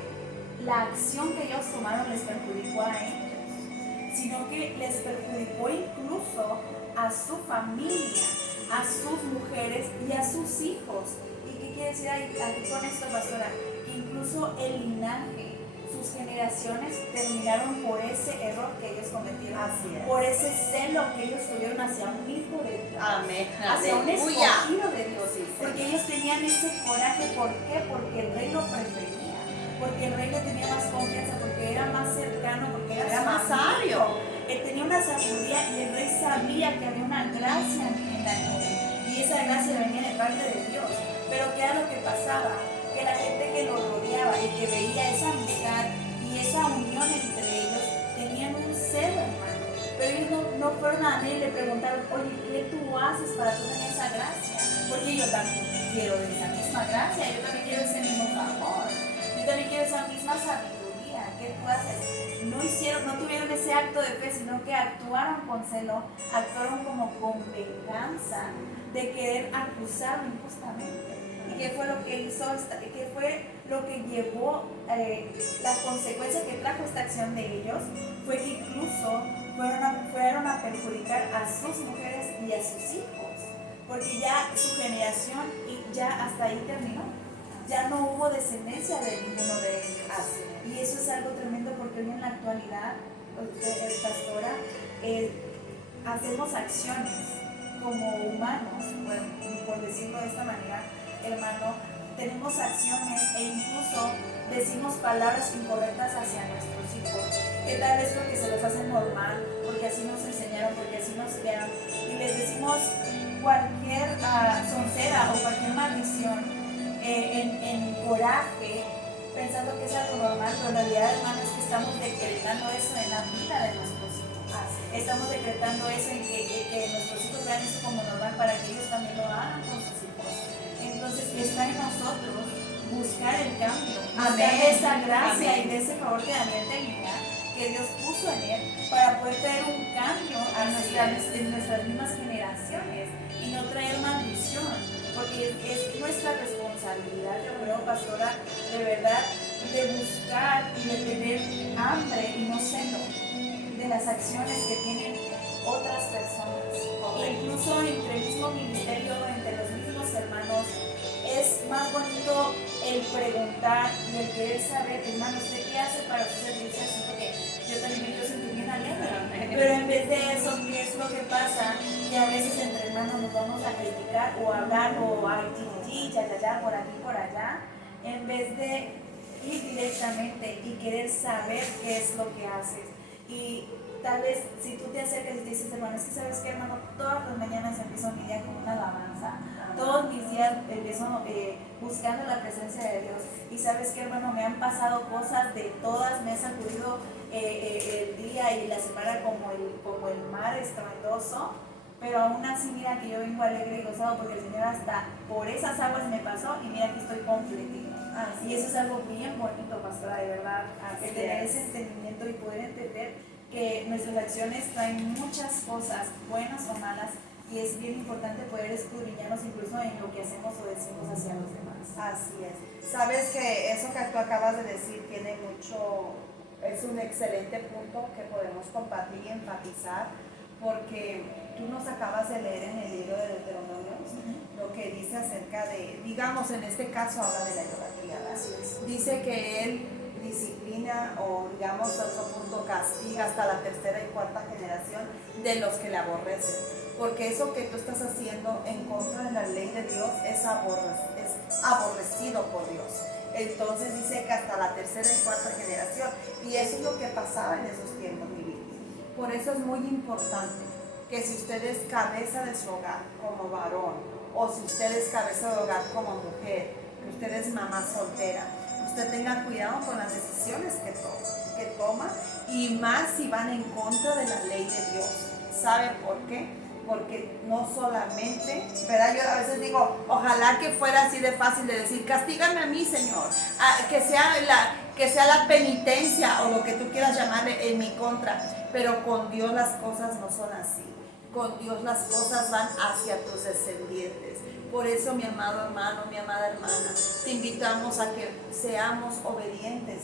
la acción que ellos tomaron les perjudicó a ellos, sino que les perjudicó incluso a su familia, a sus mujeres y a sus hijos. ¿Y qué quiere decir aquí con esto, pastora? Que incluso el linaje, sus generaciones terminaron por ese error que ellos cometieron. Así es. Por ese celo que ellos tuvieron hacia un hijo de Dios. Amén. Hacia un escogido de Dios. Sí, Porque ellos tenían ese coraje. ¿Por qué? Porque el rey lo prefería. Porque el rey le tenía más confianza. Porque era más cercano. Porque era más sabio. Él tenía una sabiduría y el rey sabía que había una gracia en Daniel. Y esa gracia venía de parte de Dios. Pero ¿qué era lo que pasaba? Que la gente que lo rodeaba y que veía esa amistad y esa unión entre ellos tenían un celo, hermano. Pero ellos no fueron a Daniel y le preguntaron, oye, ¿qué tú haces para tú tener esa gracia? Porque yo también quiero esa misma gracia, yo también quiero ese mismo favor, yo también quiero esa misma sabiduría. ¿Qué tú haces? No tuvieron ese acto de fe, sino que actuaron con celo, actuaron como con venganza de querer acusarlo injustamente. ¿Y qué fue lo que hizo? ¿Qué fue lo que llevó la consecuencia que trajo esta acción de ellos? Fue que incluso fueron a perjudicar a sus mujeres y a sus hijos, porque ya su generación ya hasta ahí terminó. Ya no hubo descendencia de ninguno de ellos. Y eso es algo tremendo porque hoy en la actualidad, pastora, hacemos acciones como humanos, por decirlo de esta manera, hermano, tenemos acciones e incluso decimos palabras incorrectas hacia nuestros hijos, que tal vez porque se los hacen normal, porque así nos enseñaron, porque así nos crearon, y les decimos cualquier soncera o cualquier maldición en coraje, pensando que es algo normal, pero en realidad, hermano, es que estamos decretando eso en la vida de nuestros hijos. Estamos decretando eso en que nuestros hijos vean eso como normal para que ellos también lo hagan con sus hijos. Entonces está en nosotros buscar el cambio, buscar de esa gracia y de ese favor que Daniel tenía, que Dios puso en él, para poder traer un cambio en nuestras mismas generaciones y no traer maldición, porque es nuestra responsabilidad, yo creo, pastora, de verdad, de buscar y de tener hambre y no celo de las acciones que tienen otras personas. Incluso entre el mismo ministerio, entre los mismos hermanos, es más bonito el preguntar y el querer saber, hermano, ¿usted qué hace para usted sentirse así? Porque yo también me quiero sentir bien alegre. Pero en vez de eso, empiezo lo que pasa? Que a veces entre hermanos nos vamos a criticar o a hablar o a ya, por aquí, por allá, en vez de ir directamente y querer saber qué es lo que haces. Y tal vez si tú te acercas y te dices, hermano, es que sabes que, hermano, todas las mañanas empiezo mi día con una alabanza, todos mis días empiezo buscando la presencia de Dios, y sabes que, hermano, me han pasado cosas de todas, me ha sacudido el día y la semana como el mar estruendoso, pero aún así mira que yo vengo alegre y gozado porque el Señor hasta por esas aguas me pasó y mira que estoy completito. Y eso es algo bien bonito, pastora, de verdad, el tener ese entendimiento y poder entender que nuestras acciones traen muchas cosas, buenas o malas, y es bien importante poder escudriñarnos incluso en lo que hacemos o decimos hacia los demás. Así es. Sabes que eso que tú acabas de decir tiene mucho, es un excelente punto que podemos compartir y enfatizar, porque tú nos acabas de leer en el libro de Deuteronomio lo que dice acerca de, digamos, en este caso habla de la idolatría, ¿verdad? Dice que él disciplina o, digamos, a otro punto castiga hasta la tercera y cuarta generación de los que le aborrecen, porque eso que tú estás haciendo en contra de la ley de Dios es aborrecido por Dios. Entonces dice que hasta la tercera y cuarta generación, y eso es lo que pasaba en esos tiempos, mi vida. Por eso es muy importante que si usted es cabeza de su hogar como varón, o si usted es cabeza de hogar como mujer, que usted es mamá soltera, usted tenga cuidado con las decisiones que toma, y más si van en contra de la ley de Dios. ¿Sabe por qué? Porque no solamente, ¿verdad? Yo a veces digo, ojalá que fuera así de fácil de decir, castígame a mí, Señor, que sea la penitencia o lo que tú quieras llamarle en mi contra, pero con Dios las cosas no son así. Con Dios las cosas van hacia tus descendientes. Por eso, mi amado hermano, mi amada hermana, te invitamos a que seamos obedientes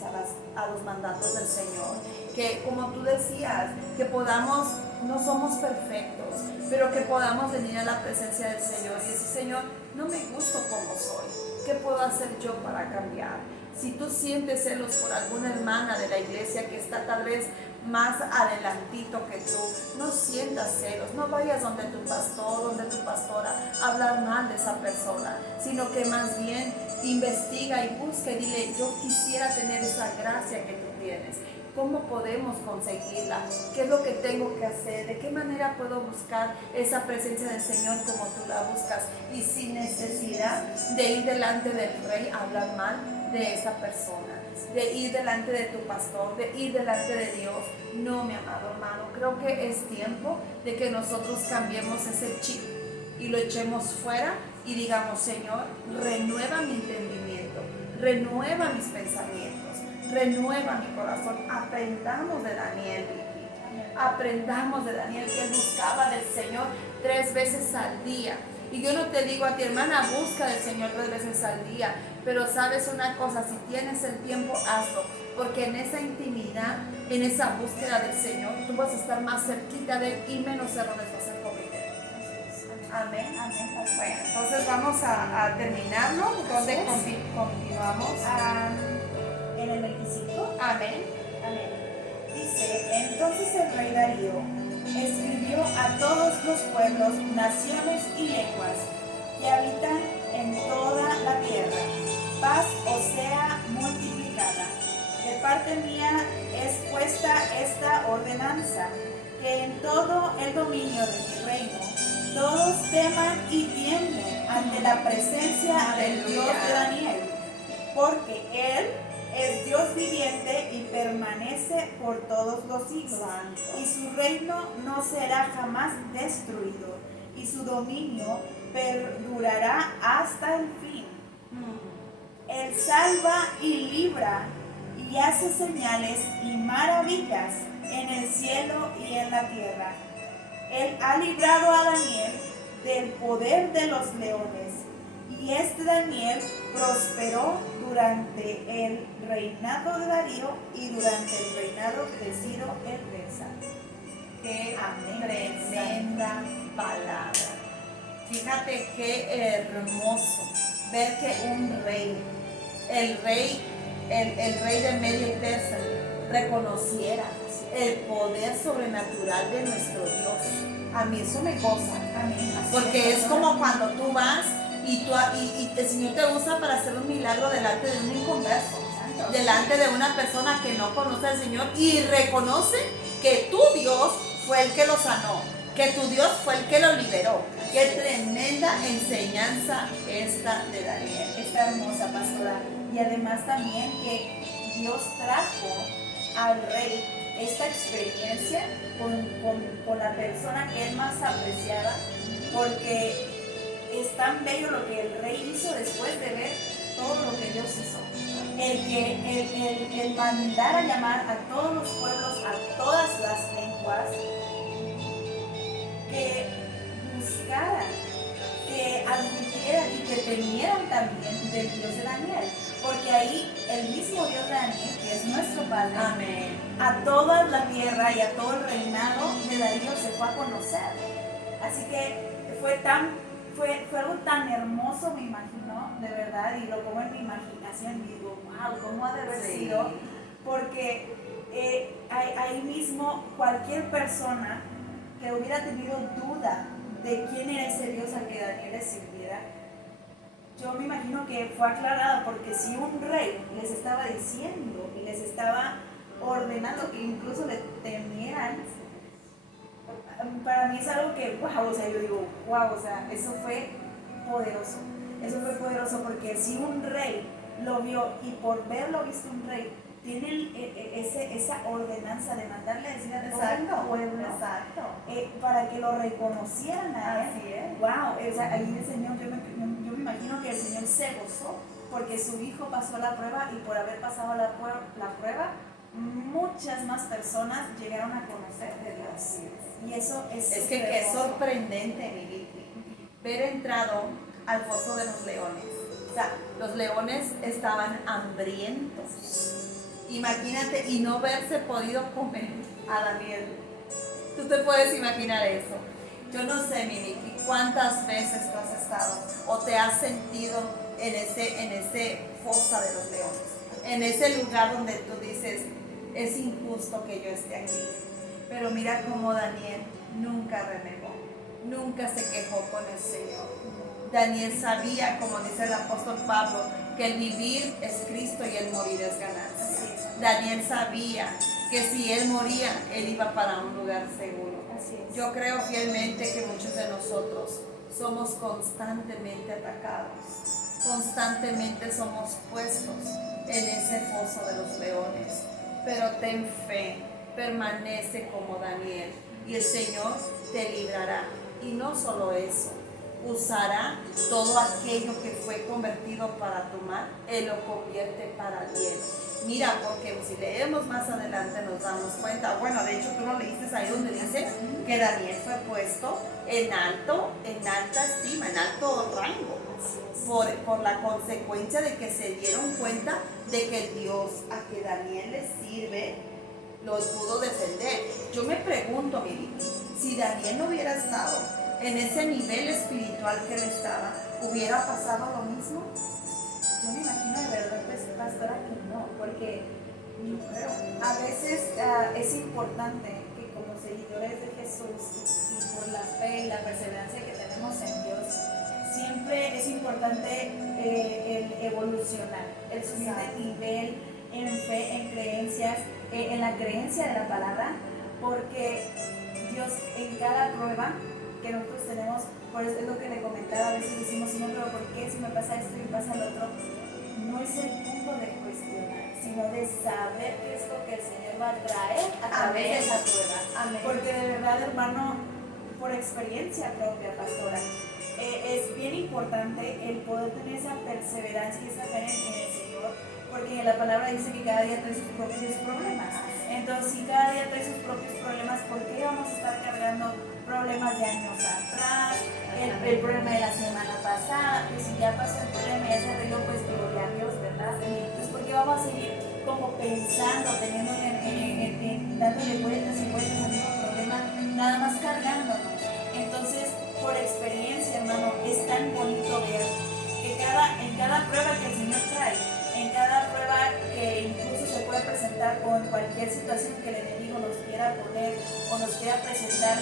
a los mandatos del Señor. Que, como tú decías, que podamos, no somos perfectos, pero que podamos venir a la presencia del Señor y decir, Señor, no me gusto como soy. ¿Qué puedo hacer yo para cambiar? Si tú sientes celos por alguna hermana de la iglesia que está tal vez más adelantito que tú, no sientas celos, no vayas donde tu pastor, donde tu pastora a hablar mal de esa persona, sino que más bien investiga y busca y dile, yo quisiera tener esa gracia que tú tienes. ¿Cómo podemos conseguirla? ¿Qué es lo que tengo que hacer? ¿De qué manera puedo buscar esa presencia del Señor como tú la buscas? Y sin necesidad de ir delante del rey a hablar mal de esa persona, de ir delante de tu pastor, de ir delante de Dios. No, mi amado hermano, creo que es tiempo de que nosotros cambiemos ese chip y lo echemos fuera y digamos, Señor, renueva mi entendimiento, renueva mis pensamientos, renueva mi corazón. Aprendamos de Daniel, aprendamos de Daniel, que él buscaba del Señor 3 veces al día. Y yo no te digo a ti, hermana, busca del Señor 3 veces al día, pero sabes una cosa, si tienes el tiempo, hazlo, porque en esa intimidad, en esa búsqueda del Señor, tú vas a estar más cerquita de él y menos errores vas a cometer. Amén. Amén. Bueno, entonces vamos a terminarlo. ¿Dónde continuamos? En el 25. Amén. Amén. Dice, entonces el rey Darío escribió a todos los pueblos, naciones y lenguas que habitan en toda la tierra, paz os sea multiplicada. De parte mía es puesta esta ordenanza, que en todo el dominio de mi reino todos teman y tiemblen ante la presencia del Dios de Daniel, porque Él es Dios viviente y permanece por todos los siglos, y su reino no será jamás destruido, y su dominio perdurará hasta el fin. Él salva y libra y hace señales y maravillas en el cielo y en la tierra. Él ha librado a Daniel del poder de los leones, y este Daniel prosperó durante el reinado de Darío y durante el reinado de Ciro el persa. Qué tremenda palabra. Fíjate qué hermoso ver que un rey, el rey de Media y Persa, reconociera el poder sobrenatural de nuestro Dios. A mí eso me goza. Amén. Así Porque es pastora. como cuando tú vas y el Señor te usa para hacer un milagro delante de un inconverso, Santo. delante de una persona que no conoce al Señor y reconoce que tu Dios fue el que lo sanó, que tu Dios fue el que lo liberó. Qué tremenda enseñanza esta de Daniel. Está hermosa, pastora. Y además también que Dios trajo al rey esta experiencia con la persona que él más apreciaba, porque es tan bello lo que el rey hizo después de ver todo lo que Dios hizo. El mandar a llamar a todos los pueblos, a todas las lenguas, que buscaran, que admitieran y que temieran también del Dios de Daniel. Porque ahí el mismo Dios de Daniel, que es nuestro Padre, Amén. a toda la tierra y a todo el reinado de Darío se fue a conocer. Así que fue algo tan hermoso, me imagino, de verdad, y lo pongo en mi imaginación y digo, wow, ¿cómo ha de haber Sí. sido? Porque ahí mismo cualquier persona que hubiera tenido duda de quién era ese Dios al que Daniel le sirviera, yo me imagino que fue aclarado, porque si un rey les estaba diciendo y les estaba ordenando que incluso le temieran, para mí es algo que, wow, o sea, yo digo, wow, o sea, eso fue poderoso porque si un rey lo vio y por verlo visto un rey, tiene esa ordenanza de mandarle a decir a todo el pueblo, Exacto. para que lo reconocieran a él. Así es. Wow, o sea, ahí el Señor, yo me imagino que el Señor se gozó porque su hijo pasó la prueba, y por haber pasado la prueba, muchas más personas llegaron a conocer de Dios. Y eso es que qué sorprendente, mi Vicky, ver entrado al foso de los leones. O sea, los leones estaban hambrientos. Imagínate, y no verse podido comer a Daniel. Tú te puedes imaginar eso. Yo no sé, mi Vicky, cuántas veces tú has estado o te has sentido en ese fosa de los leones, en ese lugar donde tú dices, es injusto que yo esté aquí. Pero mira cómo Daniel nunca renegó, nunca se quejó con el Señor. Daniel sabía, como dice el apóstol Pablo, que el vivir es Cristo y el morir es ganancia. Daniel sabía que si él moría, él iba para un lugar seguro. Así es. Yo creo fielmente que muchos de nosotros somos constantemente atacados, constantemente somos puestos en ese foso de los leones. Pero ten fe, permanece como Daniel y el Señor te librará. Y no solo eso, usará todo aquello que fue convertido para tu mal, Él lo convierte para bien. Mira, porque si leemos más adelante nos damos cuenta, bueno, de hecho tú lo leíste ahí donde dice que Daniel fue puesto en alta estima, en alto rango, por la consecuencia de que se dieron cuenta de que el Dios a que Daniel le sirve lo pudo defender. Yo me pregunto, mi Vicky, si Daniel no hubiera estado en ese nivel espiritual que él estaba, ¿hubiera pasado lo mismo? Yo me imagino de verdad, pues, pastora, que no, porque yo creo, a veces es importante que como seguidores de Jesús y por la fe y la perseverancia que tenemos en Dios, siempre es importante el evolucionar, el subir de nivel en fe, en creencias, en la creencia de la palabra, porque Dios en cada prueba que nosotros tenemos, por eso es lo que le comentaba, a veces decimos, no, pero ¿por qué si me pasa esto y me pasa lo otro? No es el punto de cuestionar, sino de saber qué es lo que el Señor va a traer a través de esa prueba. Amén. Porque de verdad, hermano, por experiencia propia, pastora, es bien importante el poder tener esa perseverancia y esa fe en el Señor, porque la palabra dice que cada día trae sus propios problemas. Entonces, si cada día trae sus propios problemas, ¿por qué vamos a estar cargando problemas de años atrás? El problema de la semana pasada, que si ya pasó el problema y ya se arregló, pues gloria a Dios, ¿verdad? Entonces, ¿por qué vamos a seguir como pensando, dándole vueltas y vueltas al mismo problema, nada más cargándonos? Entonces, por experiencia, hermano, es tan bonito ver que en cada prueba que el Señor trae, en cada prueba que incluso se puede presentar con cualquier situación que el enemigo nos quiera poner o nos quiera presentar,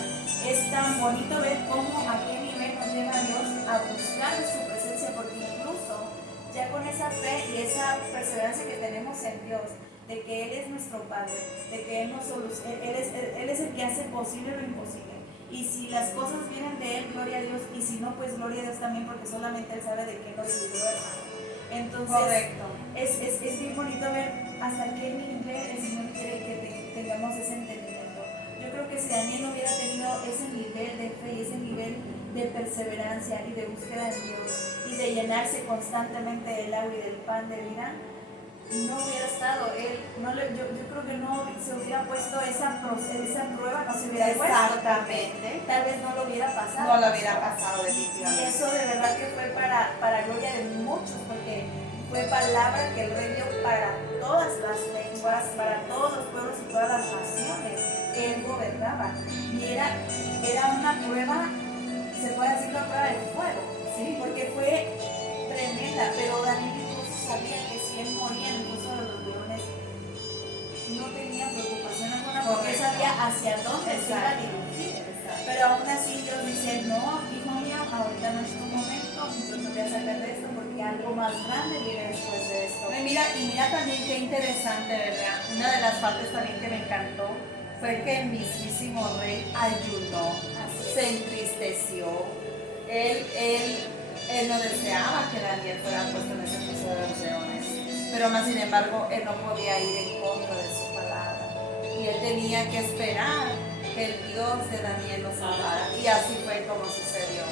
es tan bonito ver cómo a qué nivel nos lleva Dios a buscar de su presencia, porque incluso ya con esa fe y esa perseverancia que tenemos en Dios, de que Él es nuestro Padre, de que Él es el que hace posible lo imposible. Y si las cosas vienen de Él, gloria a Dios, y si no, pues gloria a Dios también, porque solamente Él sabe de qué nos libró, hermano. Entonces, Correcto. es bien bonito ver hasta qué nivel el Señor quiere que tengamos ese entendimiento. Yo creo que si Daniel no hubiera tenido ese nivel de fe y ese nivel de perseverancia y de búsqueda en Dios y de llenarse constantemente del agua y del pan de vida, no hubiera estado él, yo creo que no se hubiera puesto esa prueba, no se hubiera puesto. Exactamente. Tal vez no lo hubiera pasado. No lo hubiera pasado Y definitivamente. eso de verdad que fue para gloria de muchos, porque fue palabra que el rey dio para todas las lenguas, para todos los pueblos y todas las naciones que él gobernaba. Y era una prueba, se puede decir una prueba de fuego, ¿sí? Porque fue tremenda, pero Daniel incluso sabía que si él moría en el foso de los leones, no tenía preocupación alguna, porque él sabía hacia dónde se iba a dirigir. Pero aún así Dios dice, no, hijo mío, ahorita no es tu momento, yo no te voy a sacar de esto porque algo más grande viene después de esto. Y mira también qué interesante, ¿verdad? Una de las partes también que me encantó fue que el mismísimo rey ayunó, se entristeció. Él no deseaba que Daniel fuera puesto en ese foso de los leones, pero más sin embargo, él no podía ir en contra de su palabra. Y él tenía que esperar que el Dios de Daniel lo salvara. Y así fue como sucedió.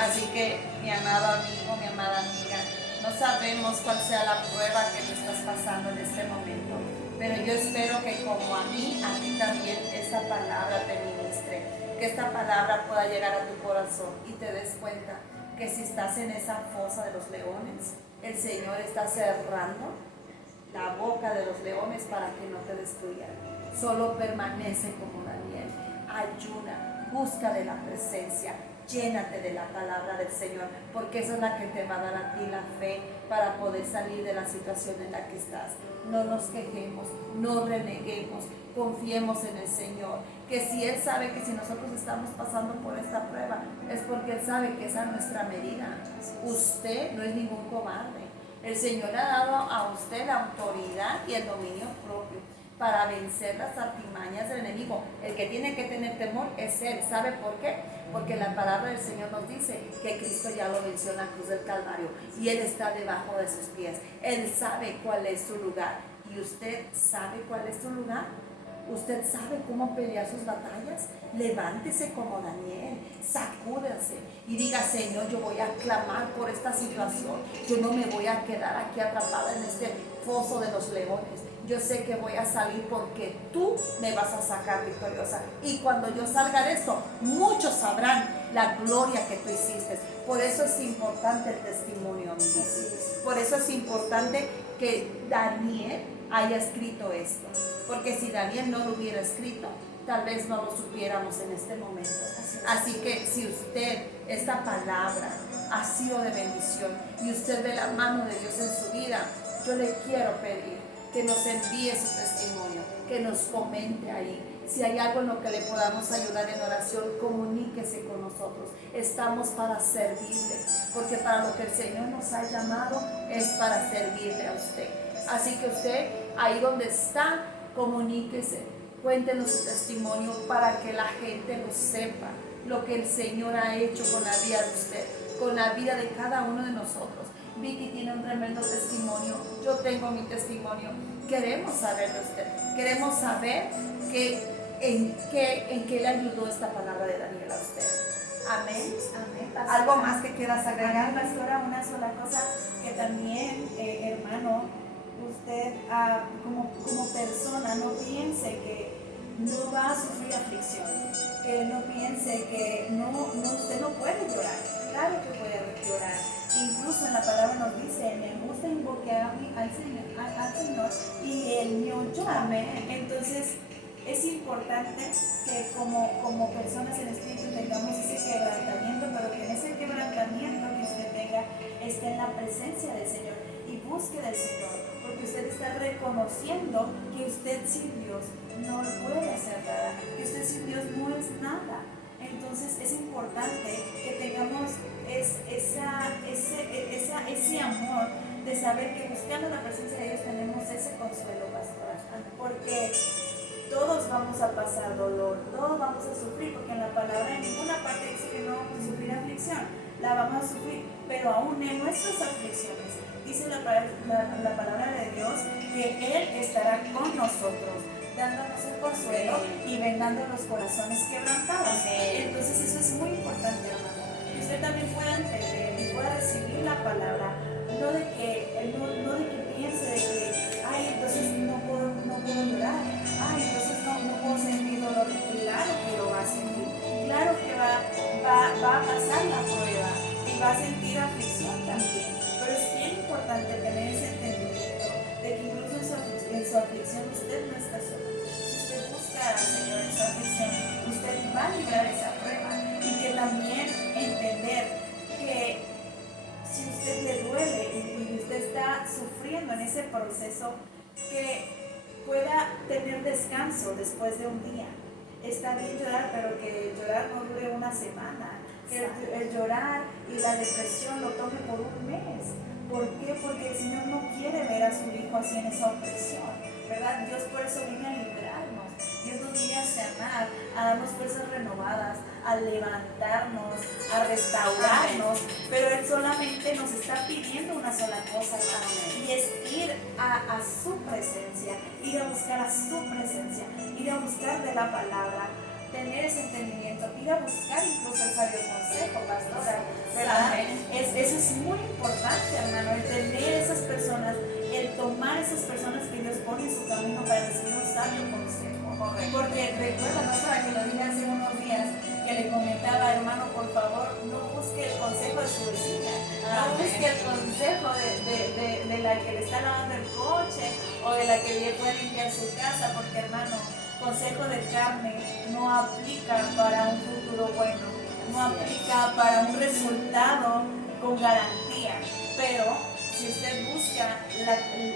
Así que, mi amado amigo, mi amada amiga, no sabemos cuál sea la prueba que tú estás pasando en este momento, pero yo espero que como a ti también esta palabra te ministre, que esta palabra pueda llegar a tu corazón y te des cuenta que si estás en esa fosa de los leones, el Señor está cerrando la boca de los leones para que no te destruyan. Solo permanece como Daniel, ayuna, busca de la presencia, llénate de la palabra del Señor, porque esa es la que te va a dar a ti la fe para poder salir de la situación en la que estás. No nos quejemos, no reneguemos, confiemos en el Señor, que si Él sabe que si nosotros estamos pasando por esta prueba, es porque Él sabe que esa es nuestra medida. Usted no es ningún cobarde. El Señor le ha dado a usted la autoridad y el dominio propio para vencer las artimañas del enemigo. El que tiene que tener temor es Él. ¿Sabe por qué? Porque la palabra del Señor nos dice que Cristo ya lo venció en la cruz del Calvario y Él está debajo de sus pies. Él sabe cuál es su lugar. ¿Y usted sabe cuál es su lugar? ¿Usted sabe cómo pelear sus batallas? Levántese como Daniel, sacúdase y diga, Señor, yo voy a clamar por esta situación. Yo no me voy a quedar aquí atrapada en este foso de los leones. Yo sé que voy a salir porque tú me vas a sacar victoriosa. Y cuando yo salga de esto, muchos sabrán la gloria que tú hiciste. Por eso es importante el testimonio, amigos. Por eso es importante que Daniel haya escrito esto. Porque si Daniel no lo hubiera escrito, tal vez no lo supiéramos en este momento. Así que si usted, esta palabra ha sido de bendición y usted ve la mano de Dios en su vida, yo le quiero pedir que nos envíe su testimonio, que nos comente ahí. Si hay algo en lo que le podamos ayudar en oración, comuníquese con nosotros. Estamos para servirle, porque para lo que el Señor nos ha llamado es para servirle a usted. Así que usted, ahí donde está, comuníquese, cuéntenos su testimonio para que la gente lo sepa, lo que el Señor ha hecho con la vida de usted, con la vida de cada uno de nosotros. Vicky tiene un tremendo testimonio, yo tengo mi testimonio. Queremos saber de usted, queremos saber en qué le ayudó esta palabra de Daniel a usted. Amén. Amén. ¿Algo más que quieras agregar, pastora? Una sola cosa que también, hermano, usted como persona no piense que no va a sufrir aflicción, que no piense que usted no puede llorar. Claro que puede llorar. Incluso en la palabra nos dice, me gusta invocar al Señor y Él me oyó. Amén. Entonces es importante que como personas en espíritu tengamos ese quebrantamiento, pero que en ese quebrantamiento que usted tenga esté en la presencia del Señor y busque del Señor, porque usted está reconociendo que usted sin Dios no puede hacer nada, que usted sin Dios no es nada. Entonces es importante que tengamos ese amor de saber que buscando la presencia de Dios tenemos ese consuelo, pastora, porque todos vamos a pasar dolor, todos vamos a sufrir, porque en la palabra en ninguna parte dice que no vamos a sufrir aflicción, la vamos a sufrir, pero aún en nuestras aflicciones dice la palabra de Dios que Él estará con nosotros, dándonos el consuelo y vendando los corazones quebrantados. Entonces eso es muy importante, hermano, que usted también pueda entender y pueda recibir la palabra, no de que piense de que, ay, entonces no puedo llorar, ay, entonces no puedo sentir dolor. Claro que lo va a sentir, claro que va a pasar la prueba y va a sentir aflicción también, pero es bien importante tener ese entendimiento de que incluso en su aflicción usted no está solo. Si usted busca al Señor en su aflicción, usted va a librar esa prueba, y que también entender que si usted le duele y usted está sufriendo en ese proceso, que pueda tener descanso después de un día. Está bien llorar, pero que el llorar no dure una semana, que el llorar y la depresión lo tome por un mes. ¿Por qué? Porque el Señor no quiere ver a su Hijo así en esa opresión, ¿verdad? Dios por eso viene a liberarnos, Dios nos viene a sanar, a darnos fuerzas renovadas, a levantarnos, a restaurarnos, pero Él solamente nos está pidiendo una sola cosa, y es ir a su presencia, ir a buscar a su presencia, ir a buscar de la palabra, tener ese entendimiento, ir a buscar incluso el sabio consejo, pastora, ¿verdad? Eso es muy importante, hermano, el tener esas personas, el tomar esas personas que Dios pone en su camino para recibir un sabio consejo. Porque recuerda, pastora, que lo dije hace unos días, que le comentaba, hermano, por favor, no busque el consejo de su vecina, no busque el consejo de la que le está lavando el coche o de la que le puede limpiar su casa, porque, hermano, consejo de carne no aplica para un futuro bueno, no aplica para un resultado con garantía, pero si usted busca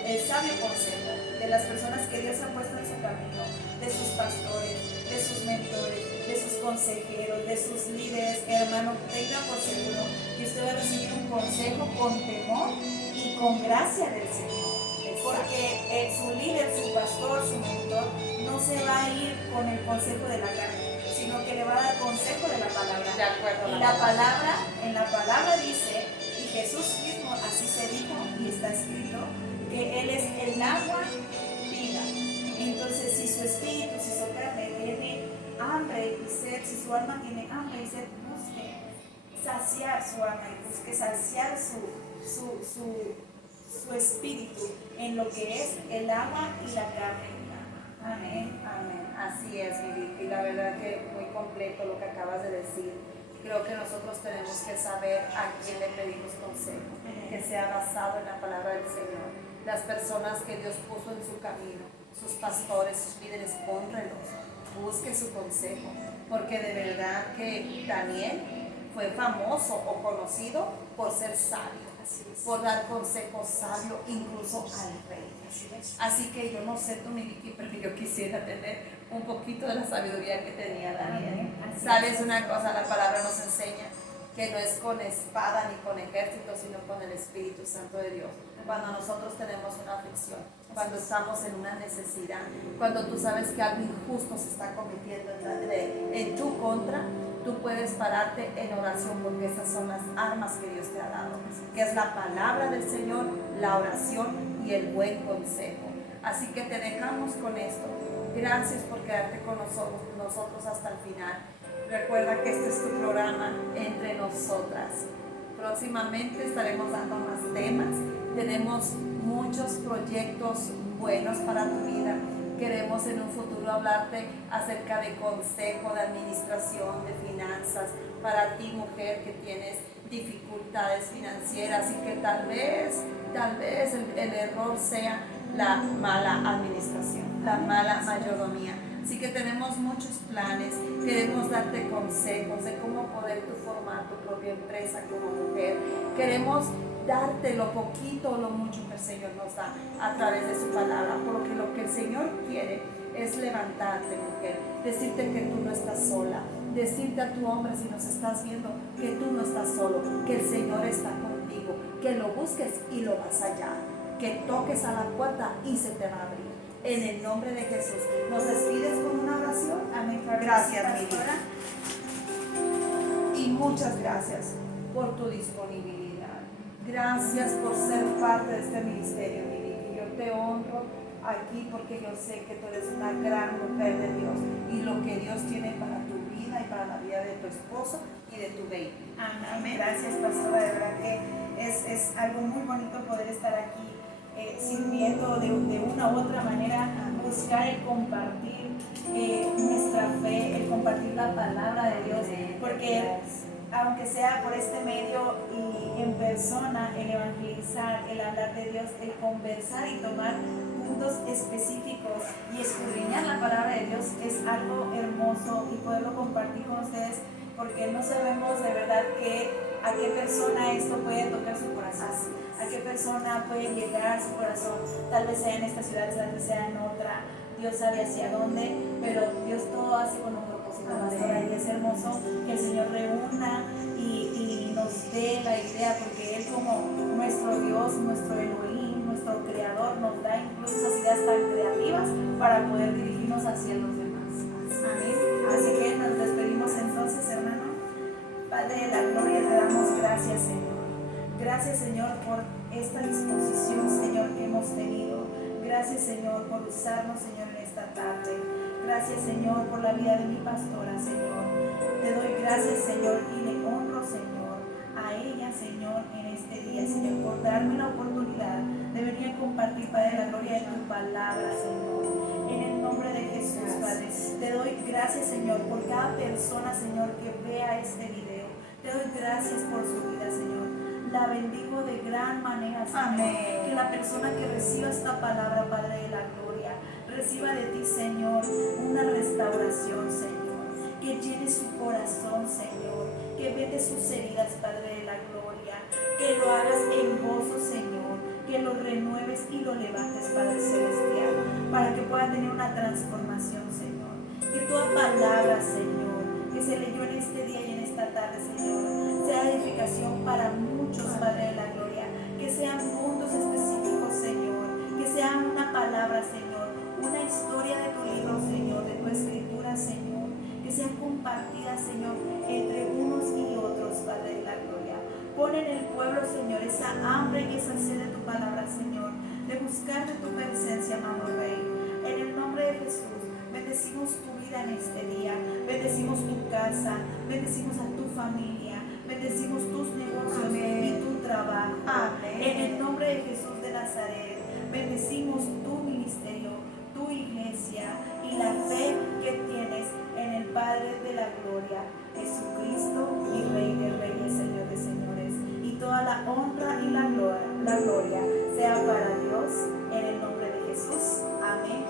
el sabio consejo de las personas que Dios ha puesto en su camino, de sus pastores, de sus mentores, de sus consejeros, de sus líderes, hermano, tenga por seguro que usted va a recibir un consejo con temor y con gracia del Señor. Porque su líder, su pastor, su mentor, no se va a ir con el consejo de la carne, sino que le va a dar consejo de la palabra. De acuerdo. Y la palabra, en la palabra dice, y Jesús mismo así se dijo y está escrito, que Él es el agua viva. Entonces, si su espíritu, si su carne tiene hambre y sed, si su alma tiene hambre y sed, busque saciar su alma y busque saciar su espíritu en lo que es el agua y la carne. Amén. Amén. Así es, Vivi. Y la verdad que muy completo lo que acabas de decir. Creo que nosotros tenemos que saber a quién le pedimos consejo, que sea basado en la palabra del Señor. Las personas que Dios puso en su camino, sus pastores, sus líderes, honrenlos, busque su consejo, porque de verdad que Daniel fue famoso o conocido por ser sabio, por dar consejos sabios incluso al rey. Así que yo no sé tú, mi Vicky, pero yo quisiera tener un poquito de la sabiduría que tenía Daniel. ¿Sabes una cosa? La palabra nos enseña que no es con espada ni con ejército, sino con el Espíritu Santo de Dios. Cuando nosotros tenemos una aflicción, cuando estamos en una necesidad, cuando tú sabes que algo injusto se está cometiendo en tu contra, tú puedes pararte en oración, porque esas son las armas que Dios te ha dado, que es la palabra del Señor, la oración y el buen consejo. Así que te dejamos con esto. Gracias por quedarte con nosotros hasta el final. Recuerda que este es tu programa Entre Nosotras. Próximamente estaremos dando más temas. Tenemos muchos proyectos buenos para tu vida. Queremos en un futuro hablarte acerca de consejo, de administración, de finanzas, para ti, mujer, que tienes dificultades financieras y que tal vez el error sea la mala administración, la mala mayordomía. Así que tenemos muchos planes, queremos darte consejos de cómo poder tú formar tu propia empresa como mujer. Queremos darte lo poquito o lo mucho que el Señor nos da a través de su palabra, porque lo que el Señor quiere es levantarte, mujer, decirte que tú no estás sola, decirte a tu hombre, si nos estás viendo, que tú no estás solo, que el Señor está contigo, que lo busques y lo vas allá, que toques a la puerta y se te va a abrir. En el nombre de Jesús. ¿Nos despides con una oración? Amén. Gracias, mi pastora. vida. Y muchas gracias por tu disponibilidad. Gracias por ser parte de este ministerio, mi vida. Yo te honro aquí porque yo sé que tú eres una gran mujer de Dios y lo que Dios tiene para tu vida y para la vida de tu esposo y de tu baby. Amén. Gracias, pastora. De verdad que es algo muy bonito poder estar aquí sirviendo de una u otra manera, buscar el compartir nuestra fe, el compartir la palabra de Dios, porque aunque sea por este medio y en persona, el evangelizar, el hablar de Dios, el conversar y tomar puntos específicos y escudriñar la palabra de Dios es algo hermoso, y poderlo compartir con ustedes, porque no sabemos de verdad a qué persona esto puede tocar su corazón, a qué persona puede llegar a su corazón, tal vez sea en esta ciudad, tal vez sea en otra, Dios sabe hacia dónde, pero Dios todo hace con un propósito, pastora, y es hermoso que el Señor reúna y nos dé la idea, porque Él, como nuestro Dios, nuestro Elohim, nuestro Creador, nos da incluso esas ideas tan creativas para poder dirigirnos hacia los demás. Amén. Así que nos despedimos entonces, hermano. Padre de la gloria, te damos gracias, Señor. Gracias, Señor, por esta disposición, Señor, que hemos tenido. Gracias, Señor, por usarnos, Señor, en esta tarde. Gracias, Señor, por la vida de mi pastora, Señor. Te doy gracias, Señor, y le honro, Señor, a ella, Señor, en este día, Señor, por darme la oportunidad de venir a compartir, Padre de la gloria, de tu palabra, Señor. En el nombre de Jesús, Padre, te doy gracias, Señor, por cada persona, Señor, que vea este video. Te doy gracias por su vida, Señor. La bendigo de gran manera, Señor. Amén. Que la persona que reciba esta palabra, Padre de la gloria, reciba de ti, Señor, una restauración, Señor. Que llene su corazón, Señor. Que vete sus heridas, Padre de la gloria. Que lo hagas en gozo, Señor. Que lo renueves y lo levantes, Padre celestial, para que pueda tener una transformación, Señor. Que toda palabra, Señor, que se leyó en este día y en esta tarde, Señor, sea edificación para muchos, Padre de la gloria. Que sean puntos específicos, Señor. Que sean una palabra, Señor, una historia de tu libro, Señor, de tu escritura, Señor. Que sean compartidas, Señor, entre unos y otros, Padre de la gloria. Pon en el pueblo, Señor, esa hambre y esa sed de tu palabra, Señor, de buscar de tu presencia, amado Rey. En el nombre de Jesús, bendecimos tu vida en este día, bendecimos tu casa, bendecimos a tu familia, bendecimos tus negocios. Amén. Y tu trabajo. Amén. En el nombre de Jesús de Nazaret, bendecimos tu ministerio, tu iglesia y la fe que tienes en el Padre de la gloria, Jesucristo, y Rey de reyes, Señor de señores. Y toda la honra y la gloria sea para Dios, en el nombre de Jesús. Amén.